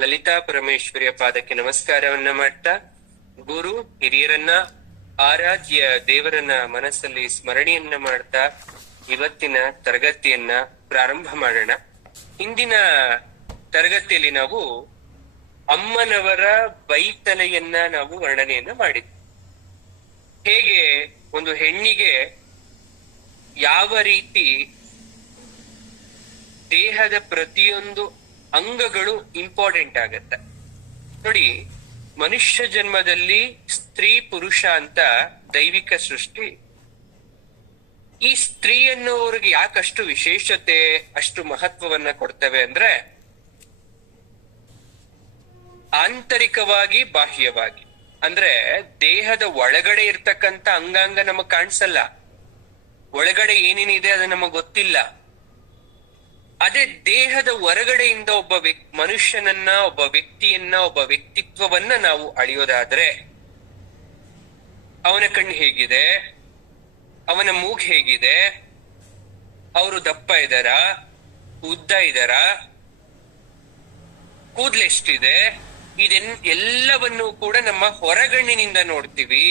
ಲಲಿತಾ ಪರಮೇಶ್ವರಿಯ ಪಾದಕ್ಕೆ ನಮಸ್ಕಾರವನ್ನ ಮಾಡ್ತಾ, ಗುರು ಹಿರಿಯರನ್ನ, ಆರಾಧ್ಯ ದೇವರನ್ನ ಮನಸ್ಸಲ್ಲಿ ಸ್ಮರಣೆಯನ್ನ ಮಾಡ್ತಾ ಇವತ್ತಿನ ತರಗತಿಯನ್ನ ಪ್ರಾರಂಭ ಮಾಡೋಣ. ಹಿಂದಿನ ತರಗತಿಯಲ್ಲಿ ನಾವು ಅಮ್ಮನವರ ಬೈತಲೆಯನ್ನ ನಾವು ವರ್ಣನೆಯನ್ನ ಮಾಡಿದ್ವಿ. ಹೇಗೆ ಒಂದು ಹೆಣ್ಣಿಗೆ ಯಾವ ರೀತಿ ದೇಹದ ಪ್ರತಿಯೊಂದು ಅಂಗಗಳು ಇಂಪಾರ್ಟೆಂಟ್ ಆಗತ್ತೆ ನೋಡಿ. ಮನುಷ್ಯ ಜನ್ಮದಲ್ಲಿ ಸ್ತ್ರೀ ಪುರುಷ ಅಂತ ದೈವಿಕ ಸೃಷ್ಟಿ. ಈ ಸ್ತ್ರೀ ಅನ್ನೋರಿಗೆ ಯಾಕಷ್ಟು ವಿಶೇಷತೆ, ಅಷ್ಟು ಮಹತ್ವವನ್ನ ಕೊಡ್ತೇವೆ ಅಂದ್ರೆ, ಆಂತರಿಕವಾಗಿ ಬಾಹ್ಯವಾಗಿ ಅಂದ್ರೆ ದೇಹದ ಒಳಗಡೆ ಇರ್ತಕ್ಕಂಥ ಅಂಗಾಂಗ ನಮಗ್ ಕಾಣಿಸಲ್ಲ, ಒಳಗಡೆ ಏನೇನಿದೆ ಅದು ನಮಗ್ ಗೊತ್ತಿಲ್ಲ. ಅದೇ ದೇಹದ ಹೊರಗಡೆಯಿಂದ ಒಬ್ಬ ಮನುಷ್ಯನನ್ನ, ಒಬ್ಬ ವ್ಯಕ್ತಿಯನ್ನ, ಒಬ್ಬ ವ್ಯಕ್ತಿತ್ವವನ್ನ ನಾವು ಅಳಿಯೋದಾದ್ರೆ, ಅವನ ಕಣ್ಣು ಹೇಗಿದೆ, ಅವನ ಮೂಗು ಹೇಗಿದೆ, ಅವರು ದಪ್ಪ ಇದ್ದಾರ, ಉದ್ದ ಇದ್ದಾರ, ಕೂದ್ಲೆಷ್ಟಿದೆ, ಎಲ್ಲವನ್ನೂ ಕೂಡ ನಮ್ಮ ಹೊರಗಣ್ಣಿನಿಂದ ನೋಡ್ತೀವಿ.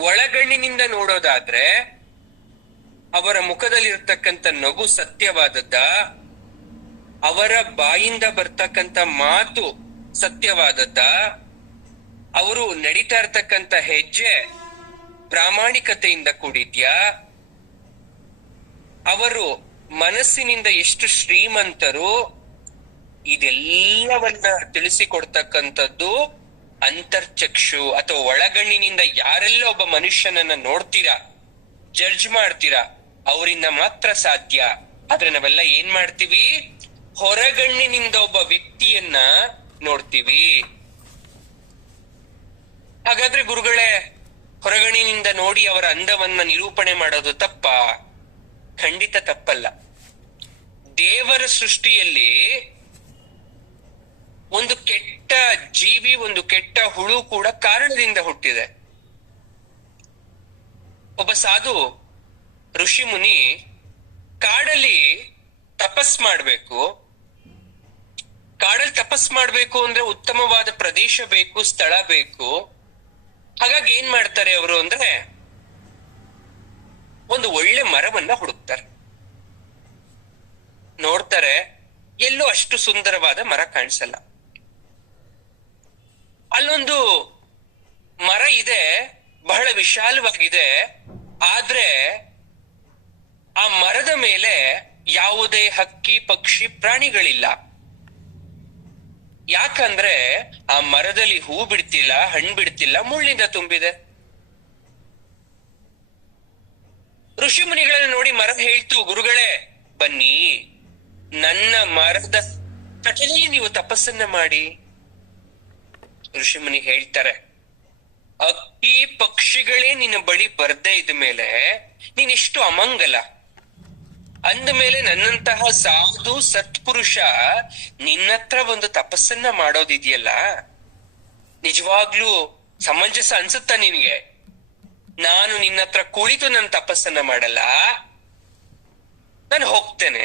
ಒಳಗಣ್ಣಿನಿಂದ ನೋಡೋದಾದ್ರೆ ಅವರ ಮುಖದಲ್ಲಿರ್ತಕ್ಕಂಥ ನಗು ಸತ್ಯವಾದದ್ದ, ಅವರ ಬಾಯಿಂದ ಬರ್ತಕ್ಕಂಥ ಮಾತು ಸತ್ಯವಾದದ್ದ, ಅವರು ನಡೀತಾ ಇರ್ತಕ್ಕಂಥ ಹೆಜ್ಜೆ ಪ್ರಾಮಾಣಿಕತೆಯಿಂದ ಕೂಡಿದ್ಯಾ, ಅವರು ಮನಸ್ಸಿನಿಂದ ಎಷ್ಟು ಶ್ರೀಮಂತರು, ಇದೆಲ್ಲವನ್ನ ತಿಳಿಸಿಕೊಡ್ತಕ್ಕಂಥದ್ದು ಅಂತರ್ಚಕ್ಷು ಅಥವಾ ಒಳಗಣ್ಣಿನಿಂದ. ಯಾರೆಲ್ಲ ಒಬ್ಬ ಮನುಷ್ಯನನ್ನ ನೋಡ್ತೀರಾ, ಜಡ್ಜ್ ಮಾಡ್ತೀರಾ, ಅವರಿಂದ ಮಾತ್ರ ಸಾಧ್ಯ. ಆದ್ರೆ ನಾವೆಲ್ಲ ಏನ್ ಮಾಡ್ತೀವಿ, ಹೊರಗಣ್ಣಿನಿಂದ ಒಬ್ಬ ವ್ಯಕ್ತಿಯನ್ನ ನೋಡ್ತೀವಿ. ಹಾಗಾದ್ರೆ ಗುರುಗಳೇ, ಹೊರಗಣ್ಣಿನಿಂದ ನೋಡಿ ಅವರ ಅಂದವನ್ನ ನಿರೂಪಣೆ ಮಾಡೋದು ತಪ್ಪಾ? ಖಂಡಿತ ತಪ್ಪಲ್ಲ. ದೇವರ ಸೃಷ್ಟಿಯಲ್ಲಿ ಒಂದು ಕೆಟ್ಟ ಜೀವಿ, ಒಂದು ಕೆಟ್ಟ ಹುಳು ಕೂಡ ಕಾರಣದಿಂದ ಹುಟ್ಟಿದೆ. ಒಬ್ಬ ಸಾಧು ಋಷಿ ಮುನಿ ಕಾಡಲ್ಲಿ ತಪಸ್ ಮಾಡ್ಬೇಕು. ಕಾಡಲ್ಲಿ ತಪಸ್ ಮಾಡ್ಬೇಕು ಅಂದ್ರೆ ಉತ್ತಮವಾದ ಪ್ರದೇಶ ಬೇಕು, ಸ್ಥಳ ಬೇಕು. ಹಾಗಾಗಿ ಏನ್ ಮಾಡ್ತಾರೆ ಅವರು ಅಂದ್ರೆ, ಒಂದು ಒಳ್ಳೆ ಮರವನ್ನ ಹುಡುಕ್ತಾರೆ. ನೋಡ್ತಾರೆ, ಎಲ್ಲೂ ಅಷ್ಟು ಸುಂದರವಾದ ಮರ ಕಾಣಿಸಲ್ಲ. ಅಲ್ಲೊಂದು ಮರ ಇದೆ, ಬಹಳ ವಿಶಾಲವಾಗಿದೆ. ಆದ್ರೆ ಆ ಮರದ ಮೇಲೆ ಯಾವುದೇ ಹಕ್ಕಿ, ಪಕ್ಷಿ, ಪ್ರಾಣಿಗಳಿಲ್ಲ. ಯಾಕಂದ್ರೆ ಆ ಮರದಲ್ಲಿ ಹೂ ಬಿಡ್ತಿಲ್ಲ, ಹಣ್ಣು ಬಿಡ್ತಿಲ್ಲ, ಮುಳ್ಳಿಂದ ತುಂಬಿದೆ. ಋಷಿ ಮುನಿಗಳನ್ನ ನೋಡಿ ಮರ ಹೇಳ್ತು, ಗುರುಗಳೇ ಬನ್ನಿ, ನನ್ನ ಮರದ ತಟದಲ್ಲಿ ನೀವು ತಪಸ್ಸನ್ನ ಮಾಡಿ. ಋಷಿ ಮುನಿ ಹೇಳ್ತಾರೆ, ಅಕ್ಕಿ ಪಕ್ಷಿಗಳೇ ನಿನ್ನ ಬಳಿ ಬರ್ದೇ ಇದ್ದ ಮೇಲೆ ನೀನೆಷ್ಟು ಅಮಂಗಲ. ಅಂದ ಮೇಲೆ ನನ್ನಂತಹ ಸಾಧು ಸತ್ಪುರುಷ ನಿನ್ನತ್ರ ಒಂದು ತಪಸ್ಸನ್ನ ಮಾಡೋದಿದೆಯಲ್ಲ, ನಿಜವಾಗ್ಲೂ ಸಮಂಜಸ ಅನ್ಸುತ್ತಾ ನಿನ್ಗೆ? ನಾನು ನಿನ್ನತ್ರ ಕುಳಿತು ನನ್ನ ತಪಸ್ಸನ್ನ ಮಾಡಲ್ಲ, ನಾನು ಹೋಗ್ತೇನೆ.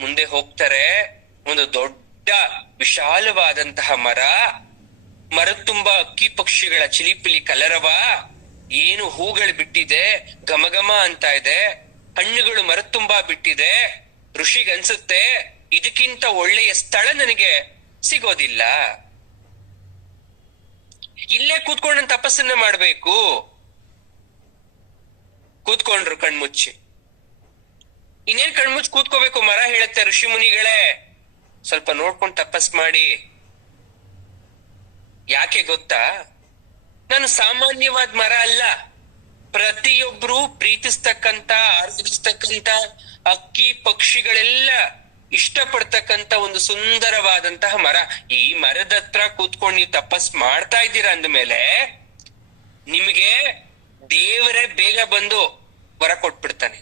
ಮುಂದೆ ಹೋಗ್ತಾರೆ. ಒಂದು ದೊಡ್ಡ ವಿಶಾಲವಾದಂತಹ ಮರ ತುಂಬಾ ಅಕ್ಕಿ ಪಕ್ಷಿಗಳ ಚಿಲಿಪಿಲಿ ಕಲರವ, ಏನು ಹೂಗಳು ಬಿಟ್ಟಿದೆ, ಘಮಘಮ ಅಂತ ಇದೆ, ಹಣ್ಣುಗಳು ಮರ ತುಂಬಾ ಬಿಟ್ಟಿದೆ. ಋಷಿಗನ್ಸುತ್ತೆ, ಇದಕ್ಕಿಂತ ಒಳ್ಳೆಯ ಸ್ಥಳ ನನಗೆ ಸಿಗೋದಿಲ್ಲ, ಇಲ್ಲೇ ಕೂತ್ಕೊಂಡು ನನ್ನ ತಪಸ್ಸನ್ನ ಮಾಡ್ಬೇಕು. ಕೂತ್ಕೊಂಡ್ರು ಕಣ್ಮುಚ್ಚಿ. ಇನ್ನೇನ್ ಕಣ್ಮುಚ್ಚಿ ಕೂತ್ಕೋಬೇಕು, ಮರ ಹೇಳುತ್ತೆ, ಋಷಿ ಮುನಿಗಳೇ ಸ್ವಲ್ಪ ನೋಡ್ಕೊಂಡು ತಪಸ್ ಮಾಡಿ. ಯಾಕೆ ಗೊತ್ತಾ, ನಾನು ಸಾಮಾನ್ಯವಾದ ಮರ ಅಲ್ಲ, ಪ್ರತಿಯೊಬ್ರು ಪ್ರೀತಿಸ್ತಕ್ಕಂತ, ಆರಾಧಿಸ್ತಕ್ಕಂತ ಅಕ್ಕಿ ಪಕ್ಷಿಗಳೆಲ್ಲ ಇಷ್ಟಪಡ್ತಕ್ಕಂತ ಒಂದು ಸುಂದರವಾದಂತಹ ಮರ. ಈ ಮರದ ಹತ್ರ ಕೂತ್ಕೊಂಡು ನೀವು ತಪಸ್ ಮಾಡ್ತಾ ಇದ್ದೀರಾ ಅಂದ್ಮೇಲೆ ನಿಮ್ಗೆ ದೇವರೇ ಬೇಗ ಬಂದು ವರ ಕೊಟ್ಬಿಡ್ತಾನೆ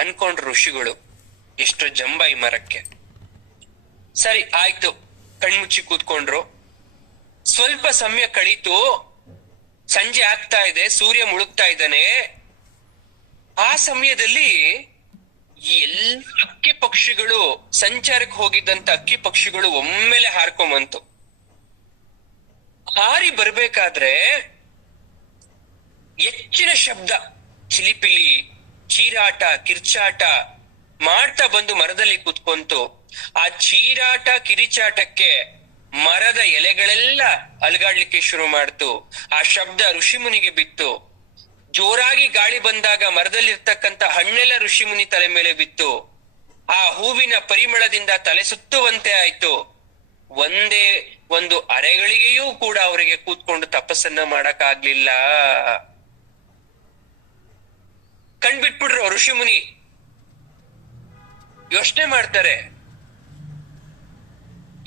ಅನ್ಕೊಂಡ್ರು ಋಷಿಗಳು. ಎಷ್ಟು ಜಂಬ ಈ ಮರಕ್ಕೆ. ಸರಿ ಆಯ್ತು, ಕಣ್ಮುಚ್ಚಿ ಕೂತ್ಕೊಂಡ್ರು. ಸ್ವಲ್ಪ ಸಮಯ ಕಳೀತು, ಸಂಜೆ ಆಗ್ತಾ ಇದೆ, ಸೂರ್ಯ ಮುಳುಗ್ತಾ ಇದ್ದಾನೆ. ಆ ಸಮಯದಲ್ಲಿ ಈ ಎಲ್ಲ ಅಕ್ಕಿ ಪಕ್ಷಿಗಳು, ಸಂಚಾರಕ್ಕೆ ಹೋಗಿದ್ದಂತ ಅಕ್ಕಿ ಪಕ್ಷಿಗಳು ಒಮ್ಮೆಲೆ ಹಾರ್ಕೊಂಬಂತು. ಹಾರಿ ಬರ್ಬೇಕಾದ್ರೆ ಹೆಚ್ಚಿನ ಶಬ್ದ, ಚಿಲಿಪಿಲಿ, ಚೀರಾಟ, ಕಿರ್ಚಾಟ ಮಾಡ್ತಾ ಬಂದು ಮರದಲ್ಲಿ ಕೂತ್ಕೊಂತು. ಆ ಚೀರಾಟ ಕಿರಿಚಾಟಕ್ಕೆ ಮರದ ಎಲೆಗಳೆಲ್ಲ ಅಲಗಾಡ್ಲಿಕ್ಕೆ ಶುರು ಮಾಡ್ತು. ಆ ಶಬ್ದ ಋಷಿಮುನಿಗೆ ಬಿತ್ತು. ಜೋರಾಗಿ ಗಾಳಿ ಬಂದಾಗ ಮರದಲ್ಲಿರ್ತಕ್ಕಂಥ ಹಣ್ಣೆಲ್ಲ ಋಷಿಮುನಿ ತಲೆ ಮೇಲೆ ಬಿತ್ತು. ಆ ಹೂವಿನ ಪರಿಮಳದಿಂದ ತಲೆ ಸುತ್ತುವಂತೆ ಆಯ್ತು. ಒಂದೇ ಒಂದು ಅರೆಗಳಿಗೆಯೂ ಕೂಡ ಅವರಿಗೆ ಕೂತ್ಕೊಂಡು ತಪಸ್ಸನ್ನ ಮಾಡಕ್ಕಾಗ್ಲಿಲ್ಲ. ಕಣ್ಬಿಟ್ಬಿಟ್ರು ಋಷಿಮುನಿ. ಯೋಚನೆ ಮಾಡ್ತಾರೆ,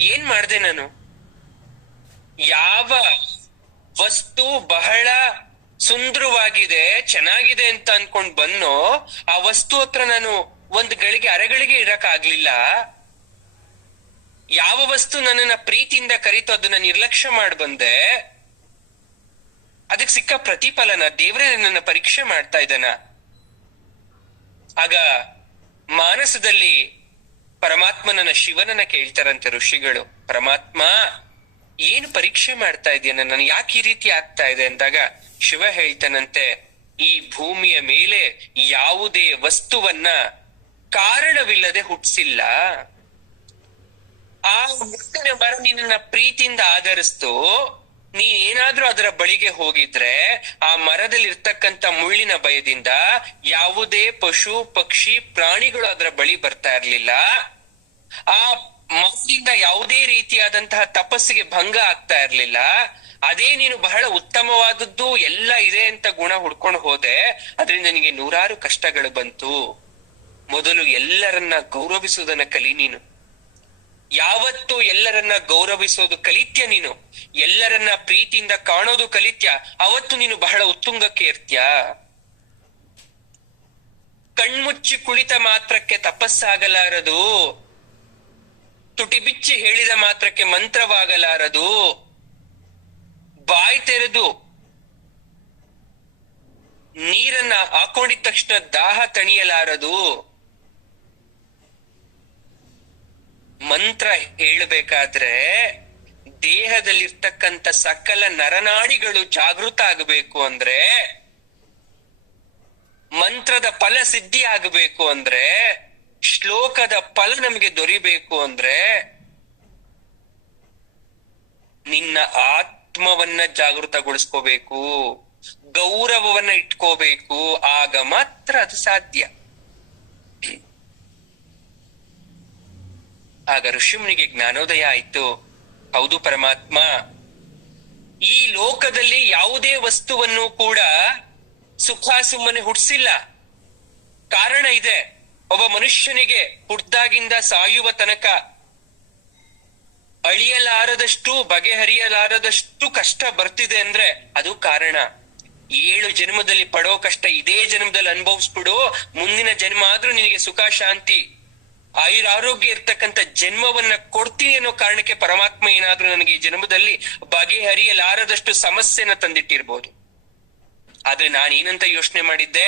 ಏನ್ ಮಾಡ್ದೆ ನಾನು? ಯಾವ ವಸ್ತು ಬಹಳ ಸುಂದರವಾಗಿದೆ, ಚೆನ್ನಾಗಿದೆ ಅಂತ ಅನ್ಕೊಂಡ್ ಬನ್ನೋ, ಆ ವಸ್ತು ಹತ್ರ ನಾನು ಒಂದ್ ಗಳಿಗೆ ಅರೆಗಳಿಗೆ ಇರಕ್ ಆಗ್ಲಿಲ್ಲ. ಯಾವ ವಸ್ತು ನನ್ನನ್ನ ಪ್ರೀತಿಯಿಂದ ಕರೀತು ಅದನ್ನ ನಿರ್ಲಕ್ಷ್ಯ ಮಾಡಿ ಬಂದೆ. ಅದಕ್ಕೆ ಸಿಕ್ಕ ಪ್ರತಿಫಲನ ದೇವರೇ ನನ್ನ ಪರೀಕ್ಷೆ ಮಾಡ್ತಾ ಇದ್ದಾನ. ಆಗ ಮಾನಸದಲ್ಲಿ ಪರಮಾತ್ಮನನ್ನ, ಶಿವನನ್ನ ಕೇಳ್ತಾರಂತೆ ಋಷಿಗಳು, ಪರಮಾತ್ಮ ಏನು ಪರೀಕ್ಷೆ ಮಾಡ್ತಾ ಇದೆಯಾ ನನ್ನ, ಯಾಕೆ ಈ ರೀತಿ ಆಗ್ತಾ ಇದೆ ಅಂದಾಗ ಶಿವ ಹೇಳ್ತಾನಂತೆ, ಈ ಭೂಮಿಯ ಮೇಲೆ ಯಾವುದೇ ವಸ್ತುವನ್ನ ಕಾರಣವಿಲ್ಲದೆ ಹುಟ್ಟಿಸಿಲ್ಲ. ಆ ಮುಟ್ಟಿನ ಮರ ನಿನ್ನ ಪ್ರೀತಿಯಿಂದ ಆಧರಿಸ್ತು. ನೀನೇನಾದ್ರೂ ಅದರ ಬಳಿಗೆ ಹೋಗಿದ್ರೆ ಆ ಮರದಲ್ಲಿ ಇರ್ತಕ್ಕಂಥ ಮುಳ್ಳಿನ ಭಯದಿಂದ ಯಾವುದೇ ಪಶು ಪಕ್ಷಿ ಪ್ರಾಣಿಗಳು ಅದರ ಬಳಿ ಬರ್ತಾ ಇರ್ಲಿಲ್ಲ. ಆ ಮರದಿಂದ ಯಾವುದೇ ರೀತಿಯಾದಂತಹ ತಪಸ್ಸಿಗೆ ಭಂಗ ಆಗ್ತಾ ಇರ್ಲಿಲ್ಲ. ಅದೇ ನೀನು ಬಹಳ ಉತ್ತಮವಾದದ್ದು ಎಲ್ಲ ಇದೆ ಅಂತ ಗುಣ ಹುಡ್ಕೊಂಡು ಹೋದೆ, ಅದರಿಂದ ನಿನಗೆ ನೂರಾರು ಕಷ್ಟಗಳು ಬಂತು. ಮೊದಲು ಎಲ್ಲರನ್ನ ಗೌರವಿಸುವುದನ್ನ ಕಲಿ ನೀನು. ಯಾವತ್ತು ಎಲ್ಲರನ್ನ ಗೌರವಿಸೋದು ಕಲಿತ್ಯ ನೀನು, ಎಲ್ಲರನ್ನ ಪ್ರೀತಿಯಿಂದ ಕಾಣೋದು ಕಲಿತ್ಯ, ಅವತ್ತು ನೀನು ಬಹಳ ಉತ್ತುಂಗಕ್ಕೆ ಇರ್ತ್ಯ. ಕಣ್ಮುಚ್ಚಿ ಕುಳಿತ ಮಾತ್ರಕ್ಕೆ ತಪಸ್ಸಾಗಲಾರದು, ತುಟಿ ಬಿಚ್ಚಿ ಹೇಳಿದ ಮಾತ್ರಕ್ಕೆ ಮಂತ್ರವಾಗಲಾರದು, ಬಾಯಿ ತೆರೆದು ನೀರನ್ನ ಹಾಕೊಂಡಿದ ತಕ್ಷಣ ದಾಹ ತಣಿಯಲಾರದು. ಮಂತ್ರ ಹೇಳಬೇಕಾದ್ರೆ ದೇಹದಲ್ಲಿರ್ತಕ್ಕಂಥ ಸಕಲ ನರನಾಡಿಗಳು ಜಾಗೃತ ಆಗಬೇಕು ಅಂದ್ರೆ, ಮಂತ್ರದ ಫಲ ಸಿದ್ಧಿ ಆಗಬೇಕು ಅಂದ್ರೆ, ಶ್ಲೋಕದ ಫಲ ನಮಗೆ ದೊರಿಬೇಕು ಅಂದ್ರೆ, ನಿನ್ನ ಆತ್ಮವನ್ನ ಜಾಗೃತಗೊಳಿಸ್ಕೋಬೇಕು, ಗೌರವವನ್ನ ಇಟ್ಕೋಬೇಕು. ಆಗ ಮಾತ್ರ ಅದು ಸಾಧ್ಯ. ಆಗ ಋಷಿಮುನಿಗೆ ಜ್ಞಾನೋದಯ ಆಯ್ತು. ಹೌದು ಪರಮಾತ್ಮ, ಈ ಲೋಕದಲ್ಲಿ ಯಾವುದೇ ವಸ್ತುವನ್ನು ಕೂಡ ಸುಖ ಸುಮ್ಮನೆ ಹುಟ್ಟಿಸಿಲ್ಲ, ಕಾರಣ ಇದೆ. ಒಬ್ಬ ಮನುಷ್ಯನಿಗೆ ಹುಟ್ಟಾಗಿಂದ ಸಾಯುವ ತನಕ ಅಳಿಯಲಾರದಷ್ಟು, ಬಗೆಹರಿಯಲಾರದಷ್ಟು ಕಷ್ಟ ಬರ್ತಿದೆ ಅಂದ್ರೆ ಅದು ಕಾರಣ. 7 ಜನ್ಮದಲ್ಲಿ ಪಡೋ ಕಷ್ಟ ಇದೇ ಜನ್ಮದಲ್ಲಿ ಅನುಭವಿಸ್ಬಿಡು, ಮುಂದಿನ ಜನ್ಮ ಆದ್ರೂ ನಿನಗೆ ಸುಖ ಶಾಂತಿ ಆಯುರಾರೋಗ್ಯ ಇರ್ತಕ್ಕಂಥ ಜನ್ಮವನ್ನ ಕೊಡ್ತೀನಿ ಅನ್ನೋ ಕಾರಣಕ್ಕೆ ಪರಮಾತ್ಮ ಏನಾದ್ರೂ ನನಗೆ ಈ ಜನ್ಮದಲ್ಲಿ ಬಗೆಹರಿಯಲಾರದಷ್ಟು ಸಮಸ್ಯೆನ ತಂದಿಟ್ಟಿರ್ಬೋದು. ಆದ್ರೆ ನಾನೇನಂತ ಯೋಚನೆ ಮಾಡಿದ್ದೆ,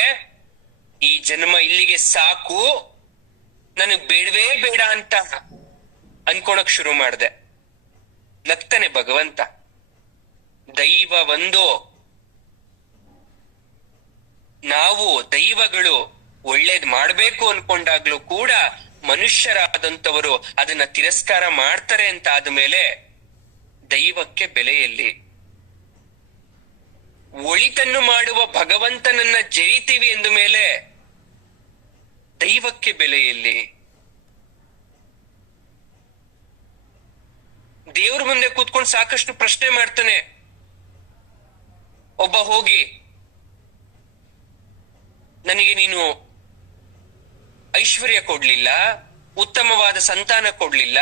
ಈ ಜನ್ಮ ಇಲ್ಲಿಗೆ ಸಾಕು, ನನಗ್ ಬೇಡವೇ ಬೇಡ ಅಂತ ಅನ್ಕೊಳಕ್ ಶುರು ಮಾಡ್ದೆ. ನಗ್ತಾನೆ ಭಗವಂತ. ದೈವ ಒಂದು, ನಾವು ದೈವಗಳು ಒಳ್ಳೇದ್ ಮಾಡ್ಬೇಕು ಅನ್ಕೊಂಡಾಗ್ಲೂ ಕೂಡ ಮನುಷ್ಯರಾದಂತವರು ಅದನ್ನ ತಿರಸ್ಕಾರ ಮಾಡ್ತಾರೆ ಅಂತ ಆದ್ಮೇಲೆ ದೈವಕ್ಕೆ ಬೆಲೆಯಲ್ಲಿ. ಒಳಿತನ್ನು ಮಾಡುವ ಭಗವಂತನನ್ನ ಜರಿತೀವಿ ಎಂದ ಮೇಲೆ ದೈವಕ್ಕೆ ಬೆಲೆಯಲ್ಲಿ. ದೇವ್ರ ಮುಂದೆ ಕೂತ್ಕೊಂಡು ಸಾಕಷ್ಟು ಪ್ರಶ್ನೆ ಮಾಡ್ತಾನೆ. ಒಬ್ಬ ಹೋಗಿ, ನನಗೆ ನೀನು ಐಶ್ವರ್ಯ ಕೊಡ್ಲಿಲ್ಲ, ಉತ್ತಮವಾದ ಸಂತಾನ ಕೊಡ್ಲಿಲ್ಲ,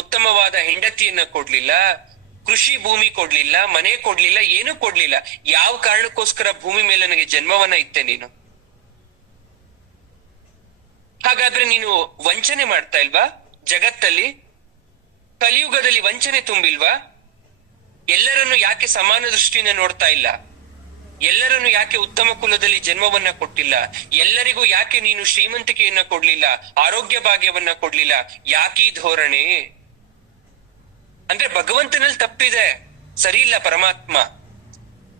ಉತ್ತಮವಾದ ಹೆಂಡತಿಯನ್ನ ಕೊಡ್ಲಿಲ್ಲ, ಕೃಷಿ ಭೂಮಿ ಕೊಡ್ಲಿಲ್ಲ, ಮನೆ ಕೊಡ್ಲಿಲ್ಲ, ಏನೂ ಕೊಡ್ಲಿಲ್ಲ. ಯಾವ ಕಾರಣಕ್ಕೋಸ್ಕರ ಭೂಮಿ ಮೇಲೆ ನನಗೆ ಜನ್ಮವನ್ನ ಇತ್ತೆ ನೀನು? ಹಾಗಾದ್ರೆ ನೀನು ವಂಚನೆ ಮಾಡ್ತಾ ಇಲ್ವಾ ಜಗತ್ತಲ್ಲಿ? ಕಲಿಯುಗದಲ್ಲಿ ವಂಚನೆ ತುಂಬಿಲ್ವಾ? ಎಲ್ಲರನ್ನು ಯಾಕೆ ಸಮಾನ ದೃಷ್ಟಿಯಿಂದ ನೋಡ್ತಾ ಇಲ್ಲ? ಎಲ್ಲರನ್ನು ಯಾಕೆ ಉತ್ತಮ ಕುಲದಲ್ಲಿ ಜನ್ಮವನ್ನ ಕೊಟ್ಟಿಲ್ಲ? ಎಲ್ಲರಿಗೂ ಯಾಕೆ ನೀನು ಶ್ರೀಮಂತಿಕೆಯನ್ನ ಕೊಡ್ಲಿಲ್ಲ, ಆರೋಗ್ಯ ಭಾಗ್ಯವನ್ನ ಕೊಡ್ಲಿಲ್ಲ? ಯಾಕೀ ಧೋರಣೆ? ಅಂದ್ರೆ ಭಗವಂತನಲ್ಲಿ ತಪ್ಪಿದೆ, ಸರಿ ಇಲ್ಲ ಪರಮಾತ್ಮ.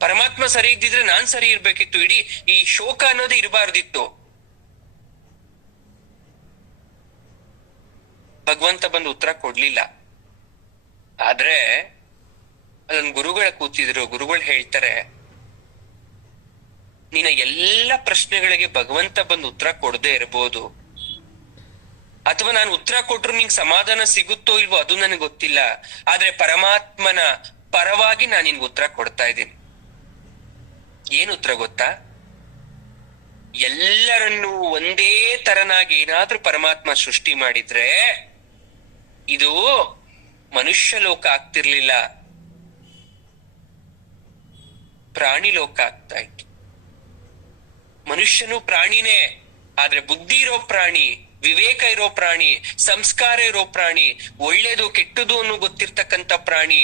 ಪರಮಾತ್ಮ ಸರಿ ಇದ್ದಿದ್ರೆ ನಾನ್ ಸರಿ ಇರ್ಬೇಕಿತ್ತು, ಇಡೀ ಈ ಶೋಕ ಅನ್ನೋದು ಇರಬಾರ್ದಿತ್ತು. ಭಗವಂತ ಬಂದು ಉತ್ತರ ಕೊಡ್ಲಿಲ್ಲ. ಆದ್ರೆ ಅದೊಂದು ಗುರುಗಳ ಕೂತಿದ್ರು, ಗುರುಗಳು ಹೇಳ್ತಾರೆ, ನಿನ್ನ ಎಲ್ಲ ಪ್ರಶ್ನೆಗಳಿಗೆ ಭಗವಂತ ಬಂದು ಉತ್ತರ ಕೊಡದೆ ಇರಬಹುದು, ಅಥವಾ ನಾನು ಉತ್ತರ ಕೊಟ್ರು ನಿಂಗೆ ಸಮಾಧಾನ ಸಿಗುತ್ತೋ ಇಲ್ವೋ ಅದು ನನಗೆ ಗೊತ್ತಿಲ್ಲ. ಆದ್ರೆ ಪರಮಾತ್ಮನ ಪರವಾಗಿ ನಾನು ನಿನ್ಗೆ ಉತ್ತರ ಕೊಡ್ತಾ ಇದ್ದೀನಿ. ಏನು ಉತ್ತರ ಗೊತ್ತಾ? ಎಲ್ಲರನ್ನೂ ಒಂದೇ ತರನಾಗಿ ಏನಾದ್ರೂ ಪರಮಾತ್ಮ ಸೃಷ್ಟಿ ಮಾಡಿದ್ರೆ ಇದು ಮನುಷ್ಯ ಲೋಕ ಆಗ್ತಿರ್ಲಿಲ್ಲ, ಪ್ರಾಣಿ ಲೋಕ ಆಗ್ತಾ ಇತ್ತು. ಮನುಷ್ಯನು ಪ್ರಾಣಿನೇ, ಆದ್ರೆ ಬುದ್ಧಿ ಇರೋ ಪ್ರಾಣಿ, ವಿವೇಕ ಇರೋ ಪ್ರಾಣಿ, ಸಂಸ್ಕಾರ ಇರೋ ಪ್ರಾಣಿ, ಒಳ್ಳೇದು ಕೆಟ್ಟದು ಅನ್ನೋ ಗೊತ್ತಿರ್ತಕ್ಕಂಥ ಪ್ರಾಣಿ,